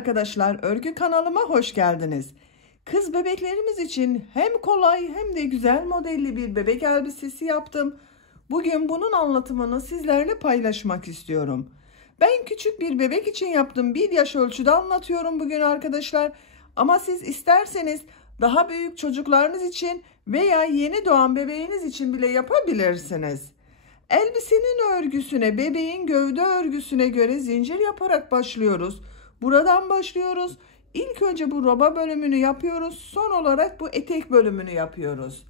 arkadaşlar, örgü kanalıma hoş geldiniz. Kız bebeklerimiz için hem kolay hem de güzel modelli bir bebek elbisesi yaptım. Bugün bunun anlatımını sizlerle paylaşmak istiyorum. Ben küçük bir bebek için yaptım. 1 yaş ölçüde anlatıyorum bugün arkadaşlar. Ama siz isterseniz daha büyük çocuklarınız için veya yeni doğan bebeğiniz için bile yapabilirsiniz. Elbisenin örgüsüne, bebeğin gövde örgüsüne göre zincir yaparak başlıyoruz. Buradan başlıyoruz. İlk önce bu roba bölümünü yapıyoruz. Son olarak bu etek bölümünü yapıyoruz.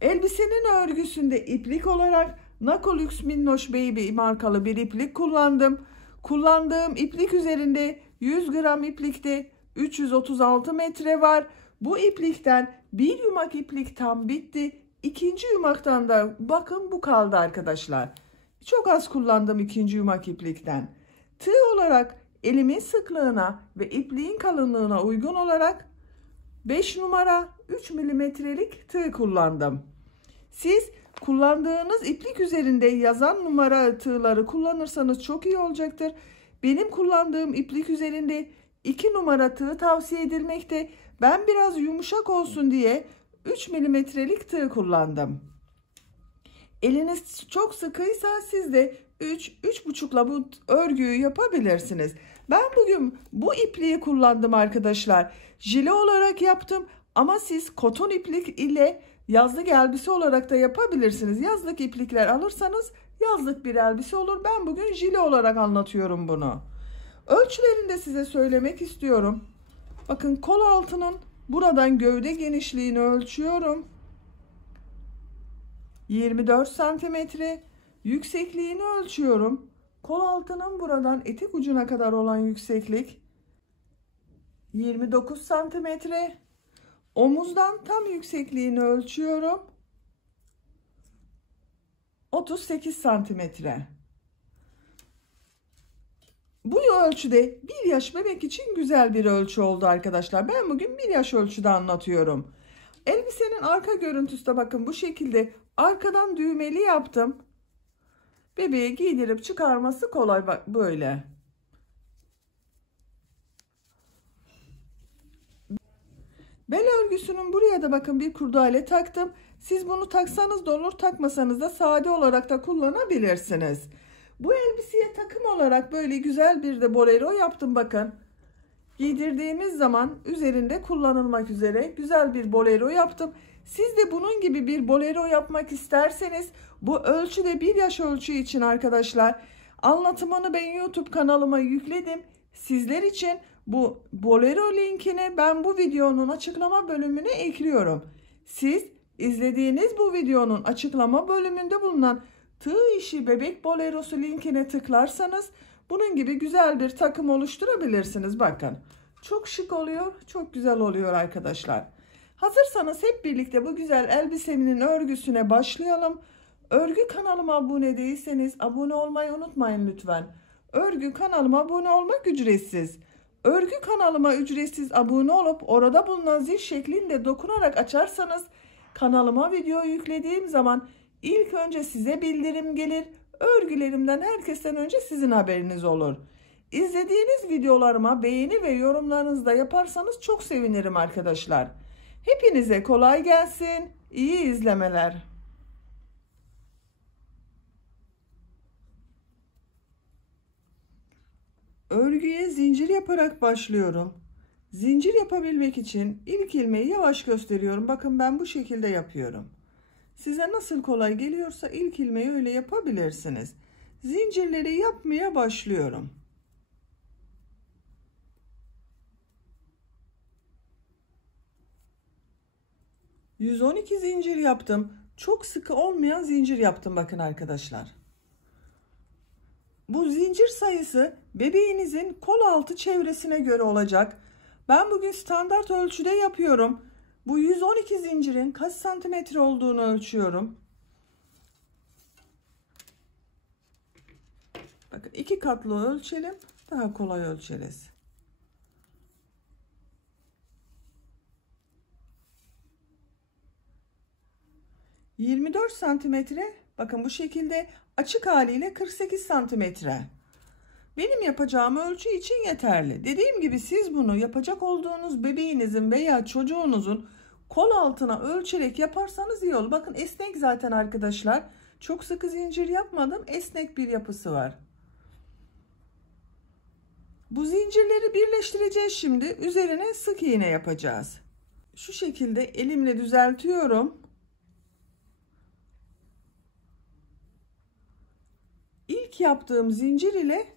Elbisenin örgüsünde iplik olarak Nakolux Minnoş Baby markalı bir iplik kullandım. Kullandığım iplik üzerinde 100 gram iplikte 336 metre var. Bu iplikten bir yumak iplik tam bitti. İkinci yumaktan da bakın bu kaldı arkadaşlar. Çok az kullandım ikinci yumak iplikten. Tığ olarak elimin sıklığına ve ipliğin kalınlığına uygun olarak 5 numara 3 milimetrelik tığ kullandım. Siz kullandığınız iplik üzerinde yazan numara tığları kullanırsanız çok iyi olacaktır. Benim kullandığım iplik üzerinde 2 numara tığ tavsiye edilmekte. Ben biraz yumuşak olsun diye 3 milimetrelik tığ kullandım. Eliniz çok sıkıysa siz de 3,5'la bu örgüyü yapabilirsiniz. Ben bugün bu ipliği kullandım arkadaşlar. Jile olarak yaptım ama siz koton iplik ile yazlık elbise olarak da yapabilirsiniz. Yazlık iplikler alırsanız yazlık bir elbise olur. Ben bugün jile olarak anlatıyorum bunu. Ölçülerini de size söylemek istiyorum. Bakın kol altının buradan gövde genişliğini ölçüyorum. 24 santimetre. Yüksekliğini ölçüyorum. Kol altının buradan etek ucuna kadar olan yükseklik 29 santimetre. Omuzdan tam yüksekliğini ölçüyorum. 38 santimetre. Bu ölçüde 1 yaş bebek için güzel bir ölçü oldu arkadaşlar. Ben bugün 1 yaş ölçüde anlatıyorum. Elbisenin arka görüntüsü de bakın bu şekilde arkadan düğmeli yaptım. Bebeğe giydirip çıkarması kolay böyle. Bel örgüsünün buraya da bakın bir kurdale taktım. Siz bunu taksanız da olur, takmasanız da sade olarak da kullanabilirsiniz. Bu elbiseye takım olarak böyle güzel bir de bolero yaptım bakın. Giydirdiğimiz zaman üzerinde kullanılmak üzere güzel bir bolero yaptım. Siz de bunun gibi bir bolero yapmak isterseniz bu ölçüde 1 yaş ölçü için arkadaşlar anlatımını ben YouTube kanalıma yükledim. Sizler için bu bolero linkini ben bu videonun açıklama bölümüne ekliyorum. Siz izlediğiniz bu videonun açıklama bölümünde bulunan tığ işi bebek bolerosu linkine tıklarsanız bunun gibi güzel bir takım oluşturabilirsiniz. Bakın çok şık oluyor, çok güzel oluyor arkadaşlar. Hazırsanız hep birlikte bu güzel elbisemin örgüsüne başlayalım. Örgü kanalıma abone değilseniz abone olmayı unutmayın lütfen. Örgü kanalıma abone olmak ücretsiz. Örgü kanalıma ücretsiz abone olup orada bulunan zil şeklinde dokunarak açarsanız kanalıma video yüklediğim zaman ilk önce size bildirim gelir. Örgülerimden herkesten önce sizin haberiniz olur. İzlediğiniz videolarıma beğeni ve yorumlarınızı da yaparsanız çok sevinirim arkadaşlar. Hepinize kolay gelsin. İyi izlemeler. Örgüye zincir yaparak başlıyorum. Zincir yapabilmek için ilk ilmeği yavaş gösteriyorum. Bakın ben bu şekilde yapıyorum. Size nasıl kolay geliyorsa ilk ilmeği öyle yapabilirsiniz. Zincirleri yapmaya başlıyorum. ...112 zincir yaptım. Çok sıkı olmayan zincir yaptım bakın arkadaşlar. Bu zincir sayısı bebeğinizin kol altı çevresine göre olacak. Ben bugün standart ölçüde yapıyorum. Bu 112 zincirin kaç santimetre olduğunu ölçüyorum. Bakın 2 katlı ölçelim. Daha kolay ölçeriz. ...24 santimetre. Bakın bu şekilde açık haliyle 48 santimetre. benim yapacağım ölçü için yeterli. Dediğim gibi siz bunu yapacak olduğunuz bebeğinizin veya çocuğunuzun kol altına ölçerek yaparsanız iyi olur. Bakın esnek zaten arkadaşlar. Çok sıkı zincir yapmadım. Esnek bir yapısı var. Bu zincirleri birleştireceğiz şimdi. Üzerine sık iğne yapacağız. Şu şekilde elimle düzeltiyorum. İlk yaptığım zincir ile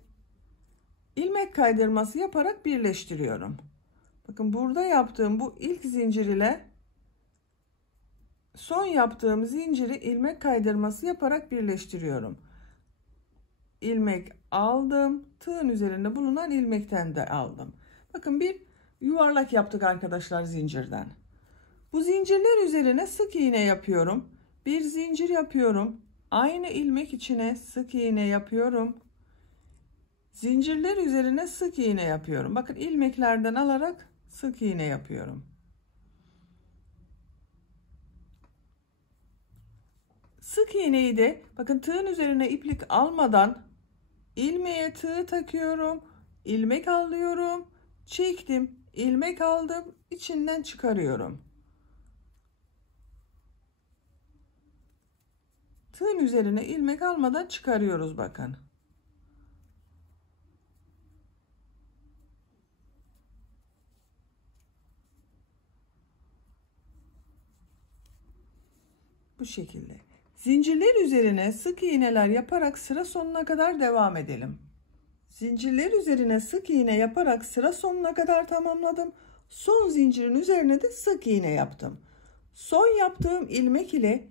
ilmek kaydırması yaparak birleştiriyorum. Bakın burada yaptığım bu ilk zincir ile son yaptığım zinciri ilmek kaydırması yaparak birleştiriyorum. İlmek aldım. Tığın üzerinde bulunan ilmekten de aldım. Bakın bir yuvarlak yaptık arkadaşlar zincirden. Bu zincirler üzerine sık iğne yapıyorum. Bir zincir yapıyorum. Aynı ilmek içine sık iğne yapıyorum. Zincirler üzerine sık iğne yapıyorum. Bakın ilmeklerden alarak sık iğne yapıyorum. Sık iğneyi de bakın tığın üzerine iplik almadan ilmeğe tığ takıyorum. İlmek alıyorum. Çektim. İlmek aldım. İçinden çıkarıyorum. Tığın üzerine ilmek almadan çıkarıyoruz bakın. Bu şekilde. Zincirler üzerine sık iğneler yaparak sıra sonuna kadar devam edelim. Zincirler üzerine sık iğne yaparak sıra sonuna kadar tamamladım. Son zincirin üzerine de sık iğne yaptım. Son yaptığım ilmek ile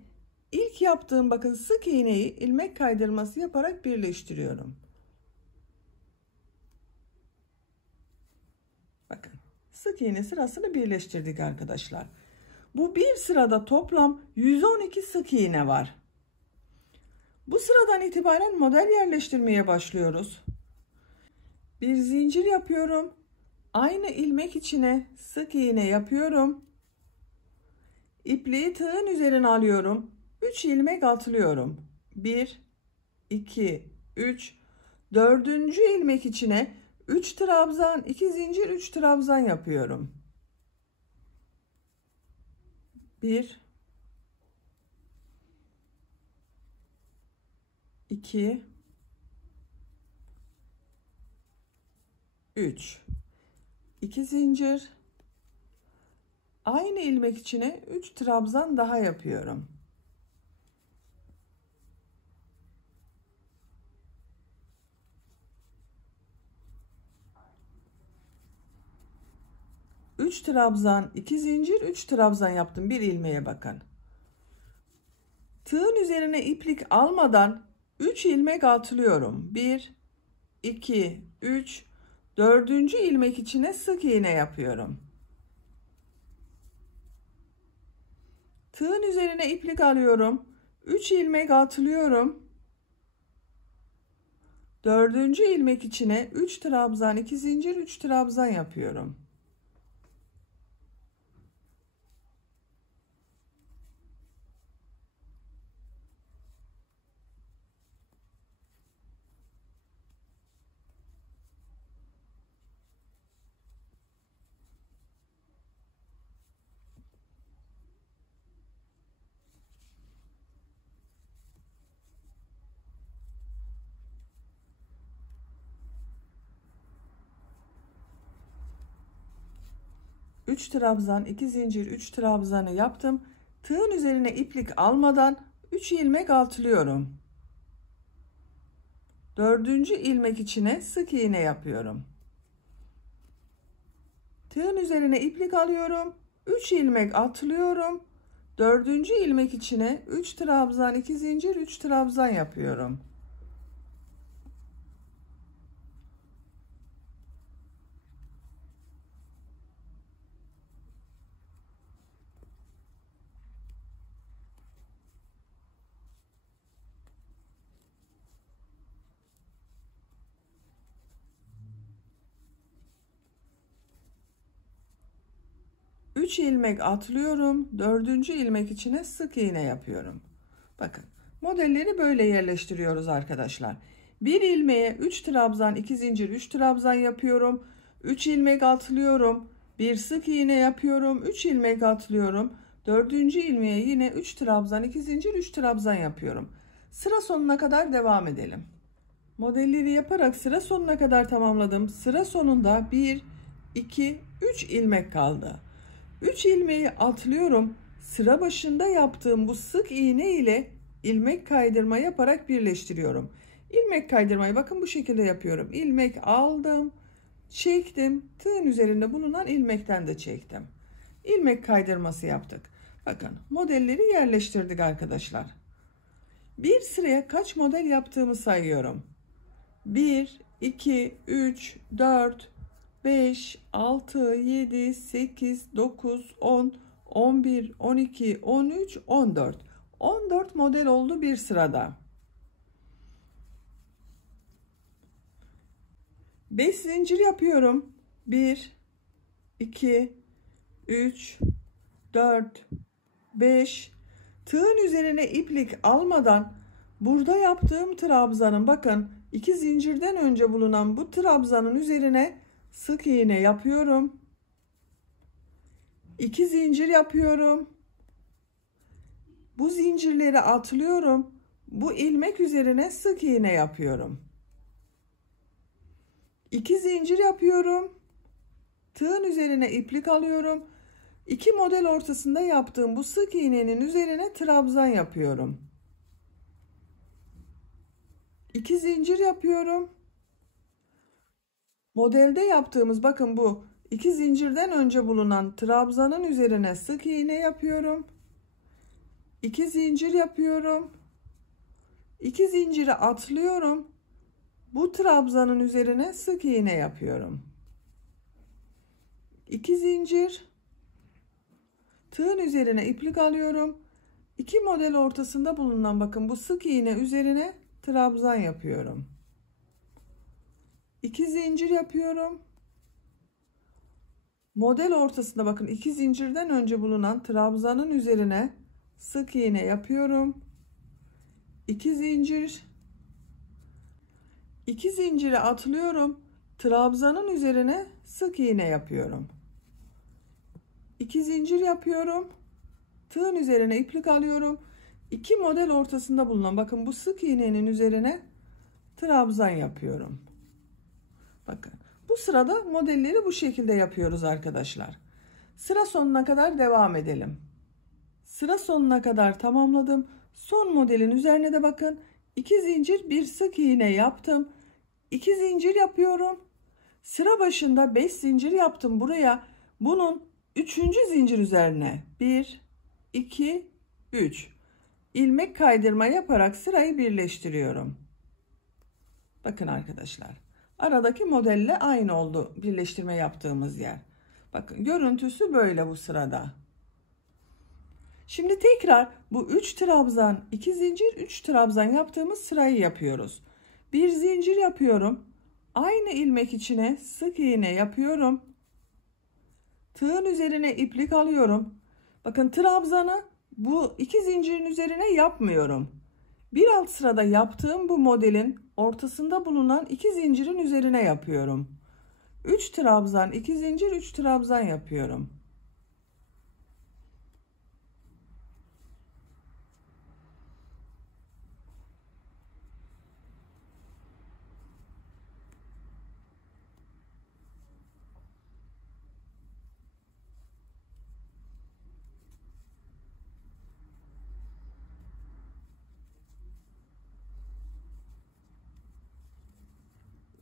ilk yaptığım bakın sık iğneyi ilmek kaydırması yaparak birleştiriyorum. Bakın sık iğne sırasını birleştirdik arkadaşlar. Bu bir sırada toplam 112 sık iğne var. Bu sıradan itibaren model yerleştirmeye başlıyoruz. Bir zincir yapıyorum. Aynı ilmek içine sık iğne yapıyorum. İpliği tığın üzerine alıyorum. 3 ilmek atlıyorum. 1, 2, 3, 4. ilmek içine 3 trabzan, 2 zincir, 3 trabzan yapıyorum. 1, 2, 3, 2 zincir, aynı ilmek içine 3 trabzan daha yapıyorum. Üç trabzan, 2 zincir, 3 trabzan yaptım bir ilmeğe bakın. Tığın üzerine iplik almadan 3 ilmek atlıyorum. 1, 2, 3, 4. ilmek içine sık iğne yapıyorum. Tığın üzerine iplik alıyorum. 3 ilmek atlıyorum. 4. ilmek içine 3 trabzan, 2 zincir, 3 trabzan yapıyorum. Üç trabzan, 2 zincir, 3 trabzanı yaptım. Tığın üzerine iplik almadan 3 ilmek atlıyorum. 4. ilmek içine sık iğne yapıyorum. Tığın üzerine iplik alıyorum. 3 ilmek atlıyorum. 4. ilmek içine 3 trabzan, 2 zincir, 3 trabzan yapıyorum. Üç ilmek atlıyorum. 4. ilmek içine sık iğne yapıyorum. Bakın modelleri böyle yerleştiriyoruz arkadaşlar. Bir ilmeğe 3 trabzan, 2 zincir, 3 trabzan yapıyorum. 3 ilmek atlıyorum. Bir sık iğne yapıyorum. 3 ilmek atlıyorum. Dördüncü ilmeğe yine 3 trabzan, 2 zincir, 3 trabzan yapıyorum. Sıra sonuna kadar devam edelim. Modelleri yaparak sıra sonuna kadar tamamladım. Sıra sonunda 1, 2, 3 ilmek kaldı. 3 ilmeği atlıyorum. Sıra başında yaptığım bu sık iğne ile ilmek kaydırma yaparak birleştiriyorum. İlmek kaydırmayı bakın bu şekilde yapıyorum. İlmek aldım, çektim. Tığın üzerinde bulunan ilmekten de çektim. İlmek kaydırması yaptık. Bakın modelleri yerleştirdik arkadaşlar. Bir sıraya kaç model yaptığımı sayıyorum. 1, 2, 3, 4, 5, 6, 7, 8, 9, 10, 11, 12, 13, 14. 14 model oldu bir sırada. 5 zincir yapıyorum. 1, 2, 3, 4, 5. Tığın üzerine iplik almadan burada yaptığım trabzanın bakın 2 zincirden önce bulunan bu trabzanın üzerine sık iğne yapıyorum. 2 zincir yapıyorum. Bu zincirleri atlıyorum. Bu ilmek üzerine sık iğne yapıyorum. 2 zincir yapıyorum. Tığın üzerine iplik alıyorum. 2 model ortasında yaptığım bu sık iğnenin üzerine trabzan yapıyorum. 2 zincir yapıyorum. Modelde yaptığımız bakın bu 2 zincirden önce bulunan trabzanın üzerine sık iğne yapıyorum. 2 zincir yapıyorum. 2 zinciri atlıyorum. Bu trabzanın üzerine sık iğne yapıyorum. 2 zincir. Tığın üzerine iplik alıyorum. 2 model ortasında bulunan bakın bu sık iğne üzerine trabzan yapıyorum. 2 zincir yapıyorum. Model ortasında bakın 2 zincirden önce bulunan trabzanın üzerine sık iğne yapıyorum. 2 zincir. 2 zinciri atlıyorum. Trabzanın üzerine sık iğne yapıyorum. 2 zincir yapıyorum. Tığın üzerine iplik alıyorum. 2 model ortasında bulunan bakın bu sık iğnenin üzerine trabzan yapıyorum. Bakın bu sırada modelleri bu şekilde yapıyoruz arkadaşlar. Sıra sonuna kadar devam edelim. Sıra sonuna kadar tamamladım. Son modelin üzerine de bakın 2 zincir bir sık iğne yaptım. 2 zincir yapıyorum. Sıra başında 5 zincir yaptım buraya. Bunun 3. zincir üzerine 1, 2, 3 ilmek kaydırma yaparak sırayı birleştiriyorum. Bakın arkadaşlar. Aradaki modelle aynı oldu birleştirme yaptığımız yer. Bakın görüntüsü böyle bu sırada. Şimdi tekrar bu 3 trabzan, 2 zincir, 3 trabzan yaptığımız sırayı yapıyoruz. Bir zincir yapıyorum. Aynı ilmek içine sık iğne yapıyorum. Tığın üzerine iplik alıyorum. Bakın trabzanı bu 2 zincirin üzerine yapmıyorum. Bir alt sırada yaptığım bu modelin ortasında bulunan 2 zincirin üzerine yapıyorum. 3 trabzan, 2 zincir, 3 trabzan yapıyorum.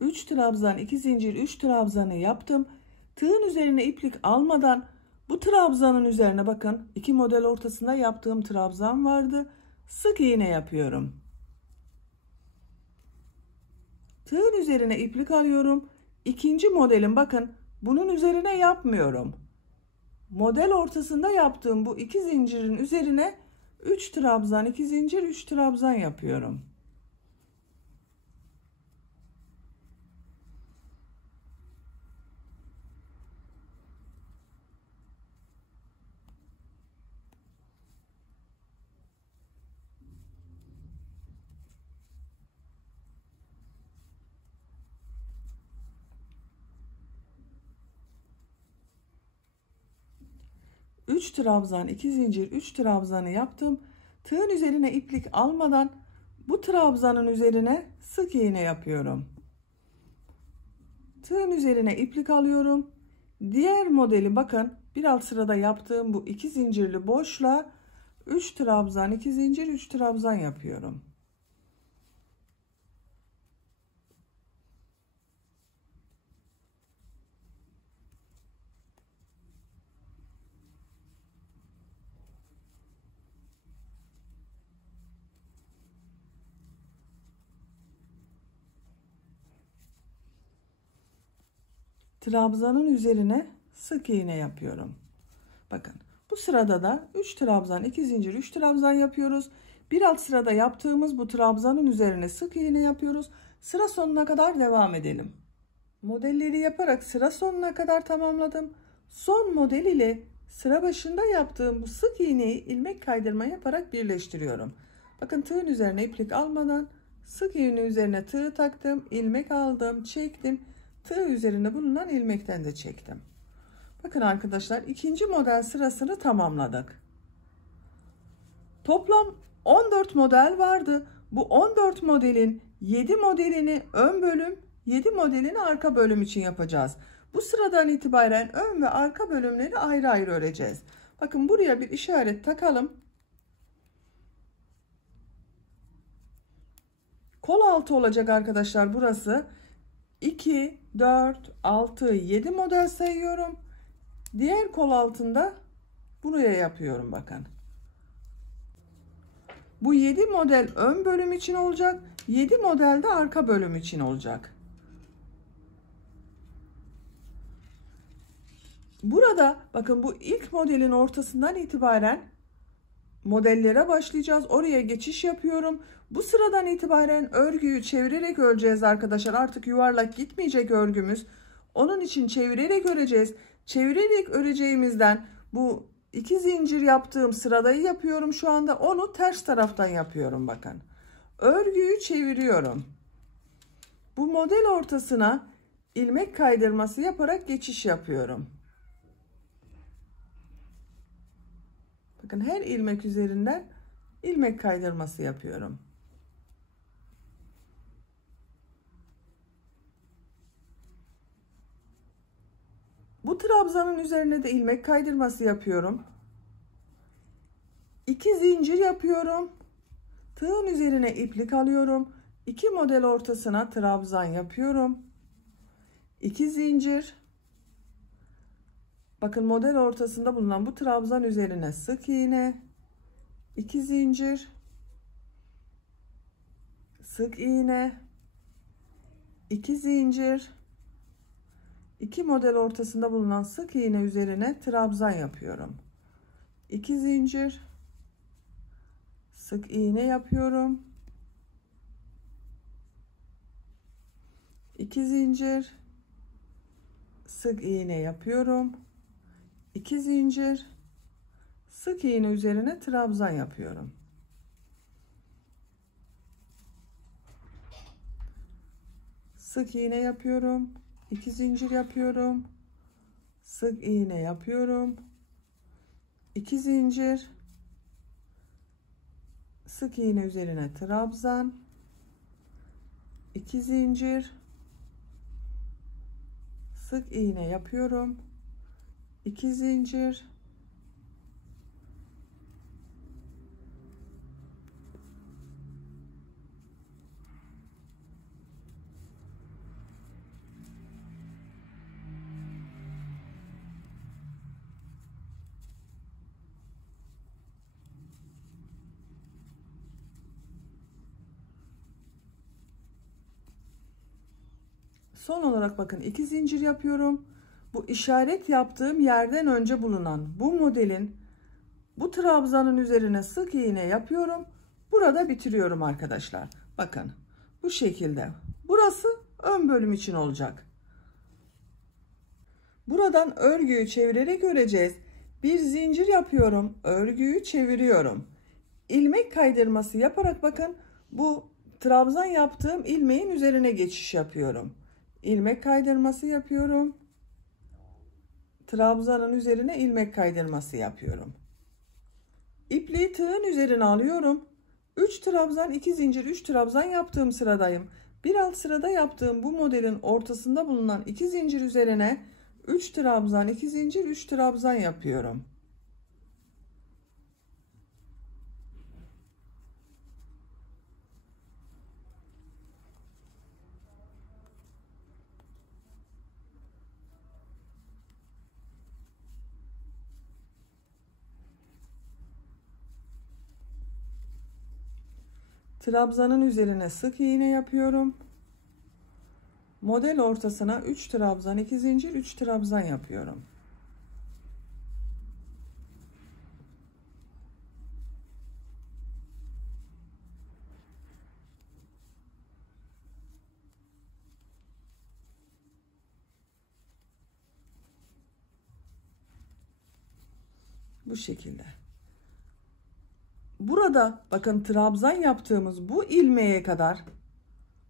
Üç trabzan, 2 zincir, 3 trabzanı yaptım. Tığın üzerine iplik almadan bu trabzanın üzerine bakın 2 model ortasında yaptığım trabzan vardı. Sık iğne yapıyorum. Tığın üzerine iplik alıyorum. İkinci modelin bakın bunun üzerine yapmıyorum. Model ortasında yaptığım bu 2 zincirin üzerine 3 trabzan, 2 zincir, 3 trabzan yapıyorum. 3 trabzan, 2 zincir, 3 trabzanı yaptım. Tığın üzerine iplik almadan bu trabzanın üzerine sık iğne yapıyorum. Tığın üzerine iplik alıyorum. Diğer modeli bakın bir alt sırada yaptığım bu 2 zincirli boşluğa 3 trabzan, 2 zincir, 3 trabzan yapıyorum. Trabzanın üzerine sık iğne yapıyorum. Bakın bu sırada da 3 trabzan, 2 zincir, 3 trabzan yapıyoruz. Bir alt sırada yaptığımız bu trabzanın üzerine sık iğne yapıyoruz. Sıra sonuna kadar devam edelim. Modelleri yaparak sıra sonuna kadar tamamladım. Son model ile sıra başında yaptığım bu sık iğneyi ilmek kaydırma yaparak birleştiriyorum. Bakın tığın üzerine iplik almadan sık iğne üzerine tığ taktım, ilmek aldım, çektim. Tığ üzerinde bulunan ilmekten de çektim. Bakın arkadaşlar ikinci model sırasını tamamladık. Toplam 14 model vardı. Bu 14 modelin 7 modelini ön bölüm, 7 modelini arka bölüm için yapacağız. Bu sıradan itibaren ön ve arka bölümleri ayrı ayrı öreceğiz. Bakın buraya bir işaret takalım. Kol altı olacak arkadaşlar burası. 2, 4, 6, 7 model sayıyorum. Diğer kol altında buraya yapıyorum bakın. Bu 7 model ön bölüm için olacak. 7 model de arka bölüm için olacak. Burada bakın bu ilk modelin ortasından itibaren modellere başlayacağız. Oraya geçiş yapıyorum. Bu sıradan itibaren örgüyü çevirerek öreceğiz arkadaşlar. Artık yuvarlak gitmeyecek örgümüz. Onun için çevirerek öreceğiz. Çevirerek öreceğimizden bu 2 zincir yaptığım sıradayı yapıyorum şu anda. Onu ters taraftan yapıyorum bakın. Örgüyü çeviriyorum. Bu model ortasına ilmek kaydırması yaparak geçiş yapıyorum. Bakın her ilmek üzerinden ilmek kaydırması yapıyorum. Bu trabzanın üzerine de ilmek kaydırması yapıyorum. 2 zincir yapıyorum. Tığın üzerine iplik alıyorum. 2 model ortasına trabzan yapıyorum. 2 zincir. Bakın model ortasında bulunan bu trabzan üzerine sık iğne. 2 zincir. Sık iğne. 2 zincir. 2 model ortasında bulunan sık iğne üzerine trabzan yapıyorum. 2 zincir, sık iğne yapıyorum. 2 zincir, sık iğne yapıyorum. 2 zincir, sık iğne üzerine trabzan yapıyorum. Sık iğne yapıyorum. 2 zincir yapıyorum. Sık iğne yapıyorum. 2 zincir. Sık iğne üzerine trabzan. 2 zincir. Sık iğne yapıyorum. 2 zincir. Son olarak bakın 2 zincir yapıyorum. Bu işaret yaptığım yerden önce bulunan bu modelin bu trabzanın üzerine sık iğne yapıyorum. Burada bitiriyorum arkadaşlar. Bakın bu şekilde. Burası ön bölüm için olacak. Buradan örgüyü çevirerek öreceğiz. Bir zincir yapıyorum. Örgüyü çeviriyorum. İlmek kaydırması yaparak bakın bu trabzan yaptığım ilmeğin üzerine geçiş yapıyorum. İlmek kaydırması yapıyorum. trabzanın üzerine ilmek kaydırması yapıyorum. İpliği tığın üzerine alıyorum. 3 trabzan 2 zincir 3 trabzan yaptığım sıradayım. Bir alt sırada yaptığım bu modelin ortasında bulunan 2 zincir üzerine 3 trabzan 2 zincir 3 trabzan yapıyorum. Trabzanın üzerine sık iğne yapıyorum. Model ortasına 3 trabzan 2 zincir 3 trabzan yapıyorum. Bu şekilde. Burada bakın trabzan yaptığımız bu ilmeğe kadar,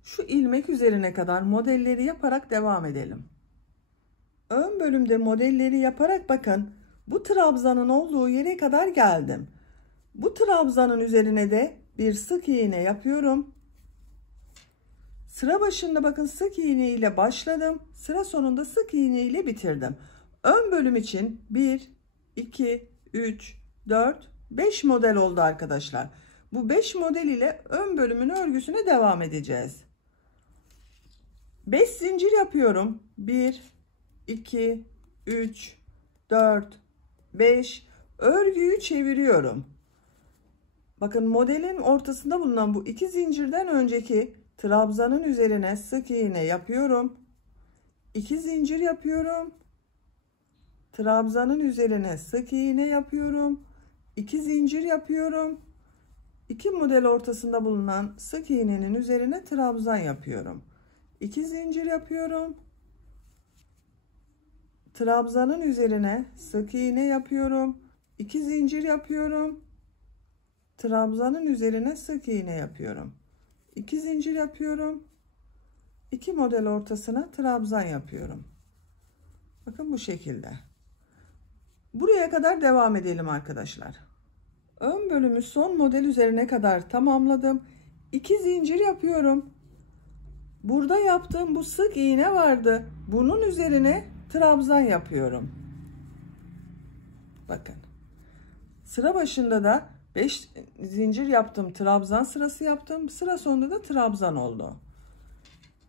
şu ilmek üzerine kadar modelleri yaparak devam edelim. Ön bölümde modelleri yaparak bakın bu trabzanın olduğu yere kadar geldim. Bu trabzanın üzerine de bir sık iğne yapıyorum. Sıra başında bakın sık iğne ile başladım. Sıra sonunda sık iğne ile bitirdim. Ön bölüm için 1, 2, 3, 4, 5 model oldu arkadaşlar. Bu 5 model ile ön bölümün örgüsüne devam edeceğiz. 5 zincir yapıyorum. 1, 2, 3, 4, 5. Örgüyü çeviriyorum. Bakın modelin ortasında bulunan bu 2 zincirden önceki trabzanın üzerine sık iğne yapıyorum. 2 zincir yapıyorum. Trabzanın üzerine sık iğne yapıyorum. 2 zincir yapıyorum. 2 model ortasında bulunan sık iğnenin üzerine trabzan yapıyorum. 2 zincir yapıyorum. Trabzanın üzerine sık iğne yapıyorum. 2 zincir yapıyorum. Trabzanın üzerine sık iğne yapıyorum. 2 zincir yapıyorum. 2 model ortasına trabzan yapıyorum. Bakın bu şekilde. Buraya kadar devam edelim arkadaşlar. Ön bölümü son model üzerine kadar tamamladım. 2 zincir yapıyorum. Burada yaptığım bu sık iğne vardı. Bunun üzerine trabzan yapıyorum. Bakın. Sıra başında da 5 zincir yaptım. Trabzan sırası yaptım. Sıra sonunda da trabzan oldu.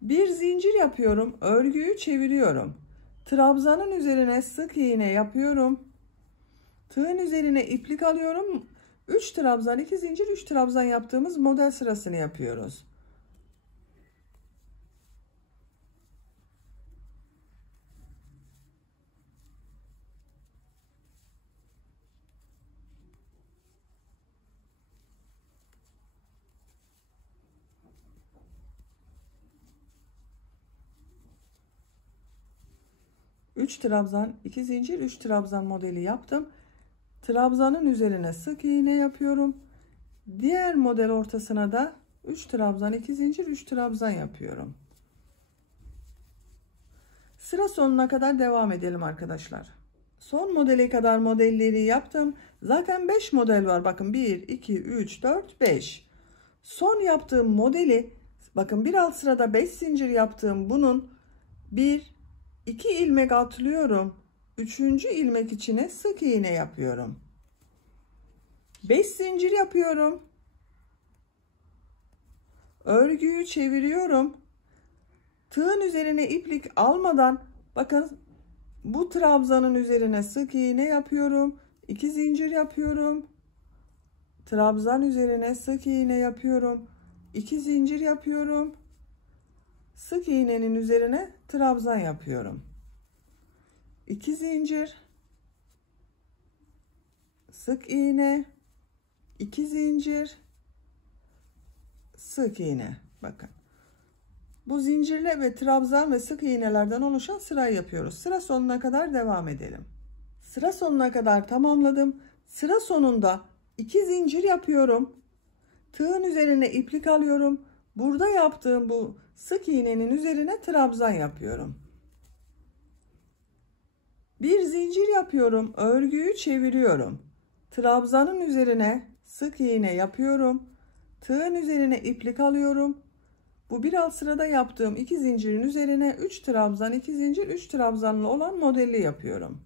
Bir zincir yapıyorum. Örgüyü çeviriyorum. Trabzanın üzerine sık iğne yapıyorum. Tığın üzerine iplik alıyorum. 3 trabzan 2 zincir 3 trabzan yaptığımız model sırasını yapıyoruz. Üç trabzan 2 zincir 3 trabzan modeli yaptım. Trabzanın üzerine sık iğne yapıyorum. Diğer model ortasına da 3 trabzan 2 zincir 3 trabzan yapıyorum. Sıra sonuna kadar devam edelim arkadaşlar. Son modele kadar modelleri yaptım. Zaten 5 model var. Bakın 1, 2, 3, 4, 5. Son yaptığım modeli bakın bir alt sırada 5 zincir yaptığım bunun 1, 2 ilmek atlıyorum. 3. ilmek içine sık iğne yapıyorum. 5 zincir yapıyorum. Örgüyü çeviriyorum. Tığın üzerine iplik almadan bakın bu trabzanın üzerine sık iğne yapıyorum. 2 zincir yapıyorum. Trabzan üzerine sık iğne yapıyorum. 2 zincir yapıyorum. Sık iğnenin üzerine trabzan yapıyorum. 2 zincir. Sık iğne. 2 zincir. Sık iğne. Bakın. Bu zincirle ve trabzan ve sık iğnelerden oluşan sırayı yapıyoruz. Sıra sonuna kadar devam edelim. Sıra sonuna kadar tamamladım. Sıra sonunda 2 zincir yapıyorum. Tığın üzerine iplik alıyorum. Burada yaptığım bu sık iğnenin üzerine trabzan yapıyorum. Bir zincir yapıyorum, örgüyü çeviriyorum. Trabzanın üzerine sık iğne yapıyorum. Tığın üzerine iplik alıyorum. Bu bir alt sırada yaptığım 2 zincirin üzerine 3 trabzan, 2 zincir, 3 trabzanlı olan modeli yapıyorum.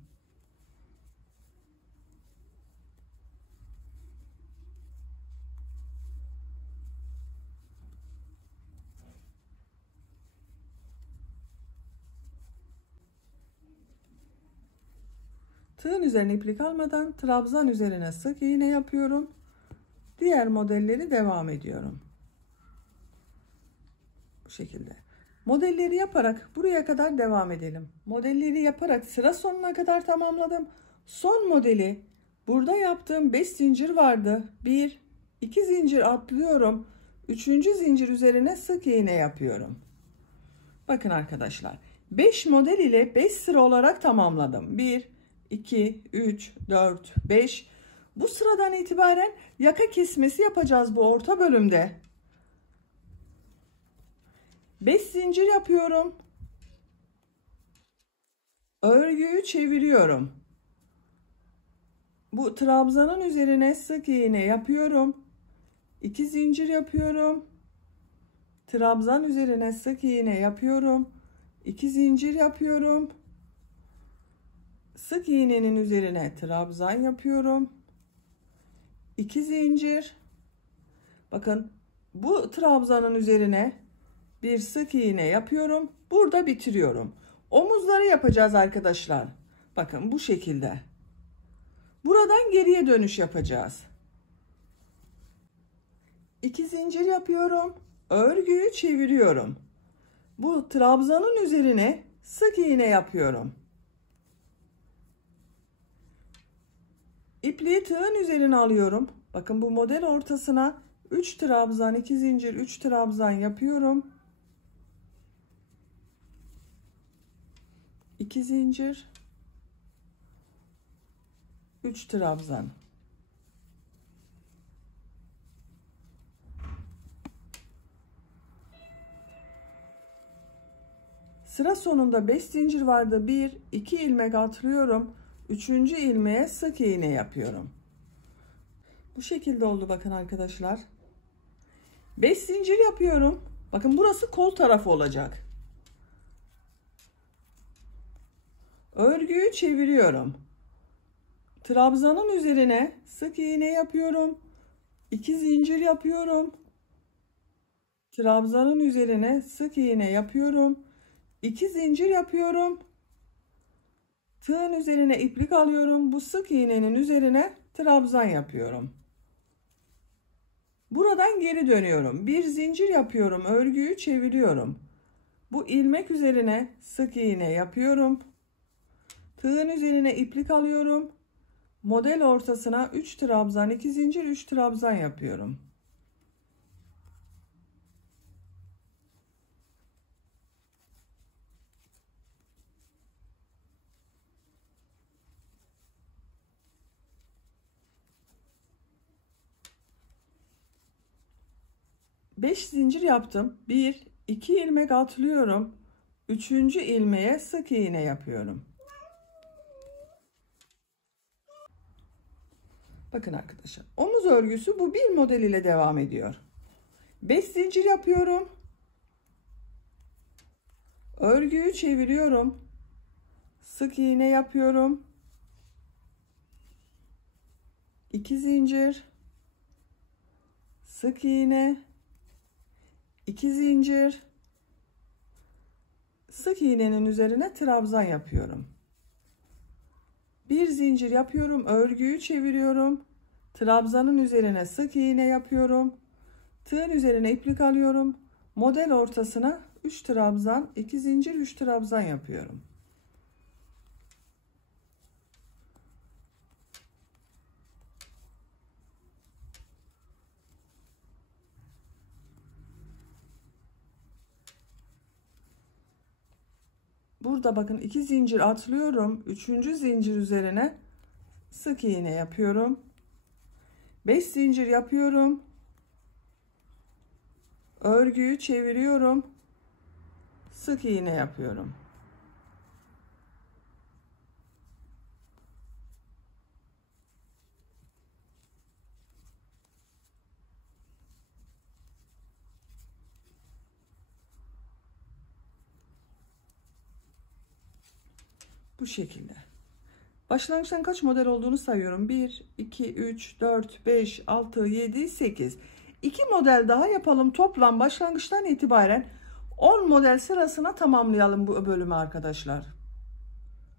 Tığın üzerine iplik almadan trabzan üzerine sık iğne yapıyorum. Diğer modelleri devam ediyorum. Bu şekilde. Modelleri yaparak buraya kadar devam edelim. Modelleri yaparak sıra sonuna kadar tamamladım. Son modeli burada yaptığım 5 zincir vardı. 1, 2 zincir atlıyorum. 3. zincir üzerine sık iğne yapıyorum. Bakın arkadaşlar. 5 model ile 5 sıra olarak tamamladım. 1, 2, 3, 4, 5. Bu sıradan itibaren yaka kesmesi yapacağız bu orta bölümde. 5 zincir yapıyorum. Örgüyü çeviriyorum. Bu trabzanın üzerine sık iğne yapıyorum. 2 zincir yapıyorum. Trabzan üzerine sık iğne yapıyorum. 2 zincir yapıyorum. Sık iğnenin üzerine trabzan yapıyorum. 2 zincir. Bakın bu trabzanın üzerine bir sık iğne yapıyorum. Burada bitiriyorum. Omuzları yapacağız arkadaşlar. Bakın bu şekilde. Buradan geriye dönüş yapacağız. 2 zincir yapıyorum. Örgüyü çeviriyorum. Bu trabzanın üzerine sık iğne yapıyorum. İpliği tığın üzerine alıyorum. Bakın bu model ortasına 3 trabzan, 2 zincir, 3 trabzan yapıyorum. 2 zincir, 3 trabzan. Sıra sonunda 5 zincir vardı. 1, 2 ilmek atlıyorum. 3. ilmeğe sık iğne yapıyorum. Bu şekilde oldu bakın arkadaşlar. 5 zincir yapıyorum. Bakın burası kol tarafı olacak. Örgüyü çeviriyorum. Trabzanın üzerine sık iğne yapıyorum. 2 zincir yapıyorum. Trabzanın üzerine sık iğne yapıyorum. 2 zincir yapıyorum. Tığın üzerine iplik alıyorum. Bu sık iğnenin üzerine trabzan yapıyorum. Buradan geri dönüyorum. Bir zincir yapıyorum. Örgüyü çeviriyorum. Bu ilmek üzerine sık iğne yapıyorum. Tığın üzerine iplik alıyorum. Model ortasına 3 trabzan, 2 zincir, 3 trabzan yapıyorum. Beş zincir yaptım. 1, 2 ilmek atlıyorum. 3. ilmeğe sık iğne yapıyorum. Bakın arkadaşlar, omuz örgüsü bu bir model ile devam ediyor. 5 zincir yapıyorum. Örgüyü çeviriyorum. Sık iğne yapıyorum. 2 zincir. Sık iğne. 2 zincir. Sık iğnenin üzerine trabzan yapıyorum. Bir zincir yapıyorum. Örgüyü çeviriyorum. Trabzanın üzerine sık iğne yapıyorum. Tığın üzerine iplik alıyorum. Model ortasına 3 trabzan, 2 zincir, 3 trabzan yapıyorum. Burada bakın 2 zincir atlıyorum. 3. zincir üzerine sık iğne yapıyorum. 5 zincir yapıyorum. Örgüyü çeviriyorum. Sık iğne yapıyorum. Bu şekilde. Başlangıçtan kaç model olduğunu sayıyorum. 1, 2, 3, 4, 5, 6, 7, 8. 2 model daha yapalım. Toplam başlangıçtan itibaren 10 model sırasına tamamlayalım bu bölümü arkadaşlar.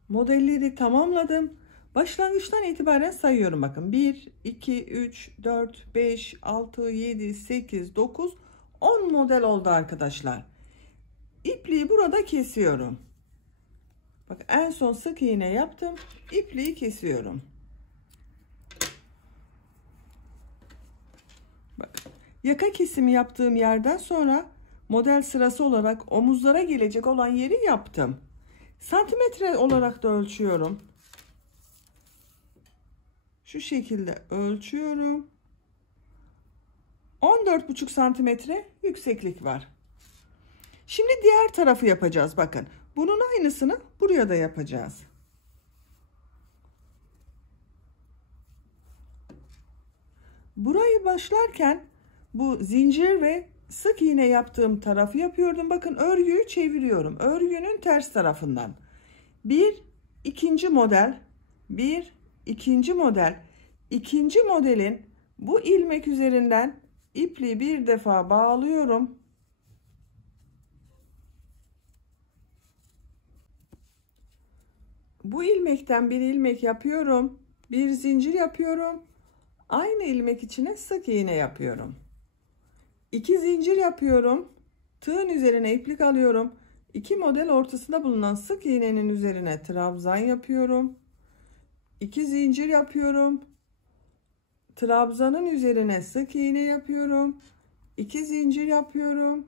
Modelleri tamamladım. Başlangıçtan itibaren sayıyorum bakın. 1, 2, 3, 4, 5, 6, 7, 8, 9, 10 model oldu arkadaşlar. İpliği burada kesiyorum. Bak en son sık iğne yaptım. İpliği kesiyorum. Bak, yaka kesimi yaptığım yerden sonra model sırası olarak omuzlara gelecek olan yeri yaptım. Santimetre olarak da ölçüyorum. Şu şekilde ölçüyorum. 14,5 santimetre yükseklik var. Şimdi diğer tarafı yapacağız bakın. Bunun aynısını buraya da yapacağız. Burayı başlarken bu zincir ve sık iğne yaptığım tarafı yapıyordum. Bakın örgüyü çeviriyorum. Örgünün ters tarafından. Bir ikinci model. Bir ikinci model. İkinci modelin bu ilmek üzerinden ipliği bir defa bağlıyorum. Bu ilmekten bir ilmek yapıyorum. Bir zincir yapıyorum. Aynı ilmek içine sık iğne yapıyorum. 2 zincir yapıyorum. Tığın üzerine iplik alıyorum. 2 model ortasında bulunan sık iğnenin üzerine trabzan yapıyorum. 2 zincir yapıyorum. Trabzanın üzerine sık iğne yapıyorum. 2 zincir yapıyorum.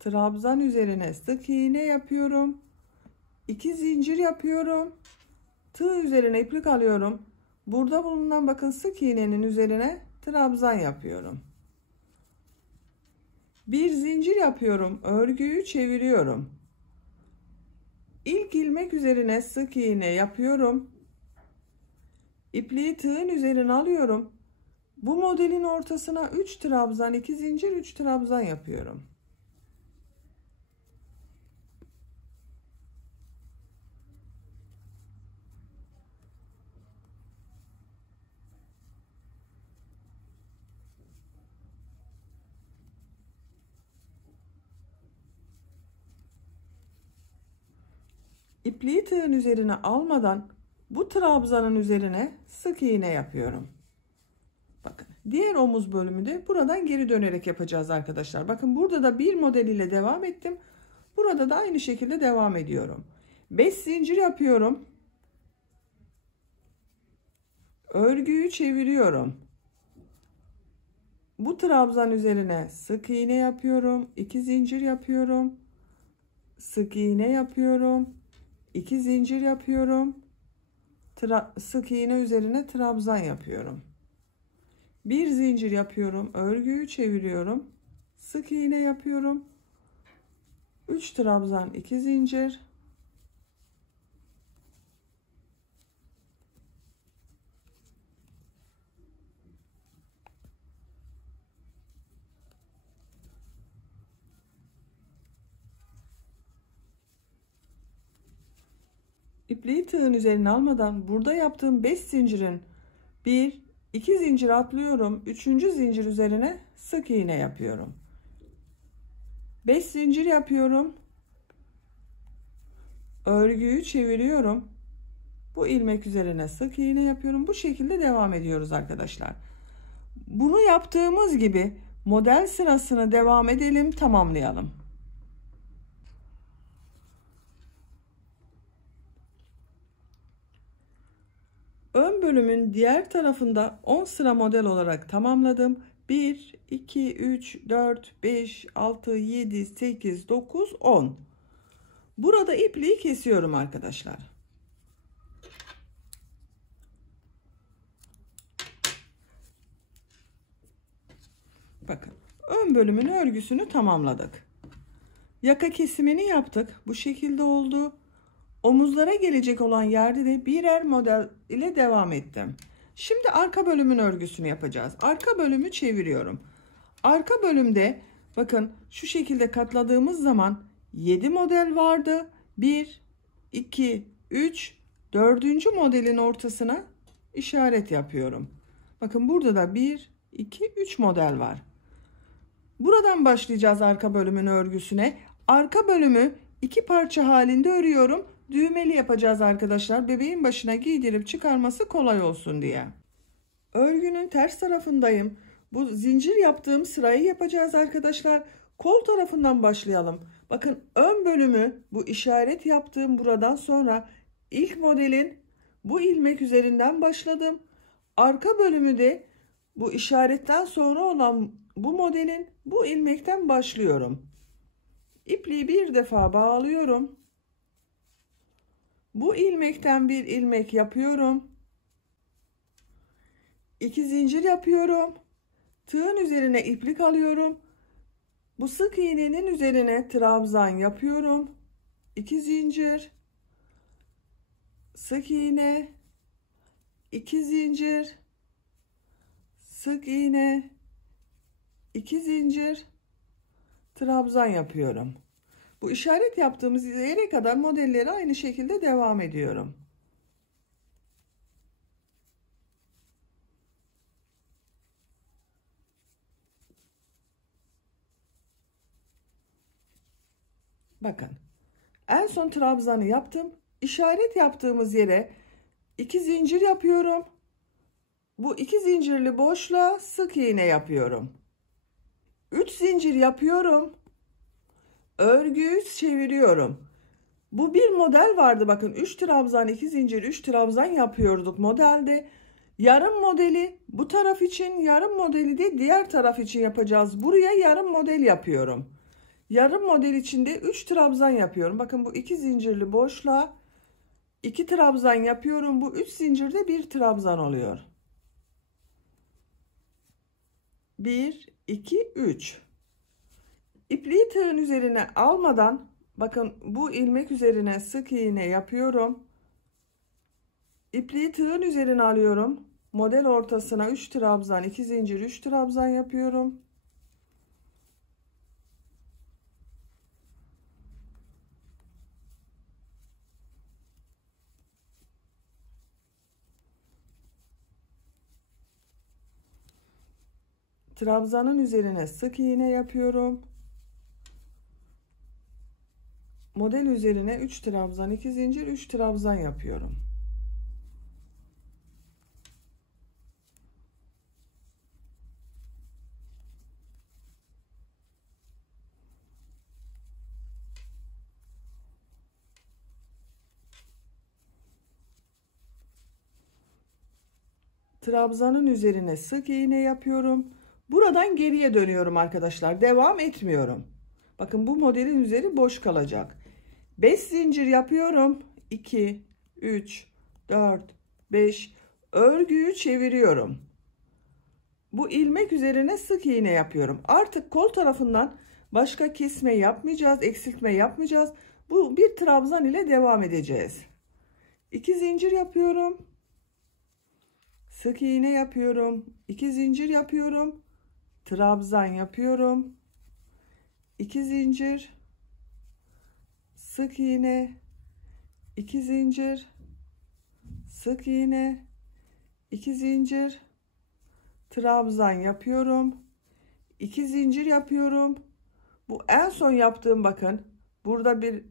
Trabzan üzerine sık iğne yapıyorum. 2 zincir yapıyorum. Tığ üzerine iplik alıyorum. Burada bulunan bakın sık iğnenin üzerine trabzan yapıyorum. Bir zincir yapıyorum. Örgüyü çeviriyorum. İlk ilmek üzerine sık iğne yapıyorum. İpliği tığın üzerine alıyorum. Bu modelin ortasına 3 trabzan, 2 zincir, 3 trabzan yapıyorum. İpliği tığın üzerine almadan bu trabzanın üzerine sık iğne yapıyorum. Bakın diğer omuz bölümü de buradan geri dönerek yapacağız arkadaşlar. Bakın burada da bir model ile devam ettim. Burada da aynı şekilde devam ediyorum. 5 zincir yapıyorum. Örgüyü çeviriyorum. Bu trabzan üzerine sık iğne yapıyorum. 2 zincir yapıyorum. Sık iğne yapıyorum. 2 zincir yapıyorum. Sık iğne üzerine trabzan yapıyorum. Bir zincir yapıyorum. Örgüyü çeviriyorum. Sık iğne yapıyorum. 3 trabzan, 2 zincir. İpliği tığın üzerine almadan burada yaptığım 5 zincirin 1 2 zincir atlıyorum. 3. zincir üzerine sık iğne yapıyorum. 5 zincir yapıyorum. Örgüyü çeviriyorum. Bu ilmek üzerine sık iğne yapıyorum. Bu şekilde devam ediyoruz arkadaşlar. Bunu yaptığımız gibi model sırasını devam edelim, tamamlayalım. Ön bölümün diğer tarafında 10 sıra model olarak tamamladım. 1, 2, 3, 4, 5, 6, 7, 8, 9, 10. Burada ipliği kesiyorum arkadaşlar. Bakın ön bölümün örgüsünü tamamladık. Yaka kesimini yaptık. Bu şekilde oldu. Omuzlara gelecek olan yerde de birer model ile devam ettim. Şimdi arka bölümün örgüsünü yapacağız. Arka bölümü çeviriyorum. Arka bölümde bakın şu şekilde katladığımız zaman 7 model vardı. 1, 2, 3, dördüncü modelin ortasına işaret yapıyorum. Bakın burada da 1, 2, 3 model var. Buradan başlayacağız arka bölümün örgüsüne. Arka bölümü 2 parça halinde örüyorum. Düğmeli yapacağız arkadaşlar. Bebeğin başına giydirip çıkarması kolay olsun diye. Örgünün ters tarafındayım. Bu zincir yaptığım sırayı yapacağız arkadaşlar. Kol tarafından başlayalım. Bakın ön bölümü bu işaret yaptığım buradan sonra ilk modelin bu ilmek üzerinden başladım. Arka bölümü de bu işaretten sonra olan bu modelin bu ilmekten başlıyorum. İpliği bir defa bağlıyorum. Bu ilmekten bir ilmek yapıyorum. 2 zincir yapıyorum. Tığın üzerine iplik alıyorum. Bu sık iğnenin üzerine trabzan yapıyorum. 2 zincir, sık iğne, 2 zincir, sık iğne, 2 zincir, trabzan yapıyorum. Bu işaret yaptığımız yere kadar modelleri aynı şekilde devam ediyorum. Bakın. En son trabzanı yaptım. İşaret yaptığımız yere 2 zincir yapıyorum. Bu 2 zincirli boşluğa sık iğne yapıyorum. 3 zincir yapıyorum. Örgüyü çeviriyorum. Bu bir model vardı bakın 3 trabzan 2 zincir 3 trabzan yapıyorduk modelde. Yarım modeli bu taraf için, yarım modeli de diğer taraf için yapacağız. Buraya yarım model yapıyorum. Yarım model içinde 3 trabzan yapıyorum. Bakın bu 2 zincirli boşluğa 2 trabzan yapıyorum. Bu 3 zincirde bir trabzan oluyor. 1, 2, 3. İpliği tığın üzerine almadan bakın bu ilmek üzerine sık iğne yapıyorum. İpliği tığın üzerine alıyorum. Model ortasına 3 trabzan, 2 zincir, 3 trabzan yapıyorum. Trabzanın üzerine sık iğne yapıyorum. Model üzerine 3 trabzan, 2 zincir, 3 trabzan yapıyorum. Trabzanın üzerine sık iğne yapıyorum. Buradan geriye dönüyorum arkadaşlar. Devam etmiyorum. Bakın bu modelin üzeri boş kalacak. 5 zincir yapıyorum. 2, 3, 4, 5. Örgüyü çeviriyorum. Bu ilmek üzerine sık iğne yapıyorum. Artık kol tarafından başka kesme yapmayacağız, eksiltme yapmayacağız. Bu bir trabzan ile devam edeceğiz. 2 zincir yapıyorum. Sık iğne yapıyorum. 2 zincir yapıyorum. Trabzan yapıyorum. 2 zincir. Sık iğne. 2 zincir. Sık iğne. 2 zincir. Trabzan yapıyorum. 2 zincir yapıyorum. Bu en son yaptığım bakın. Burada bir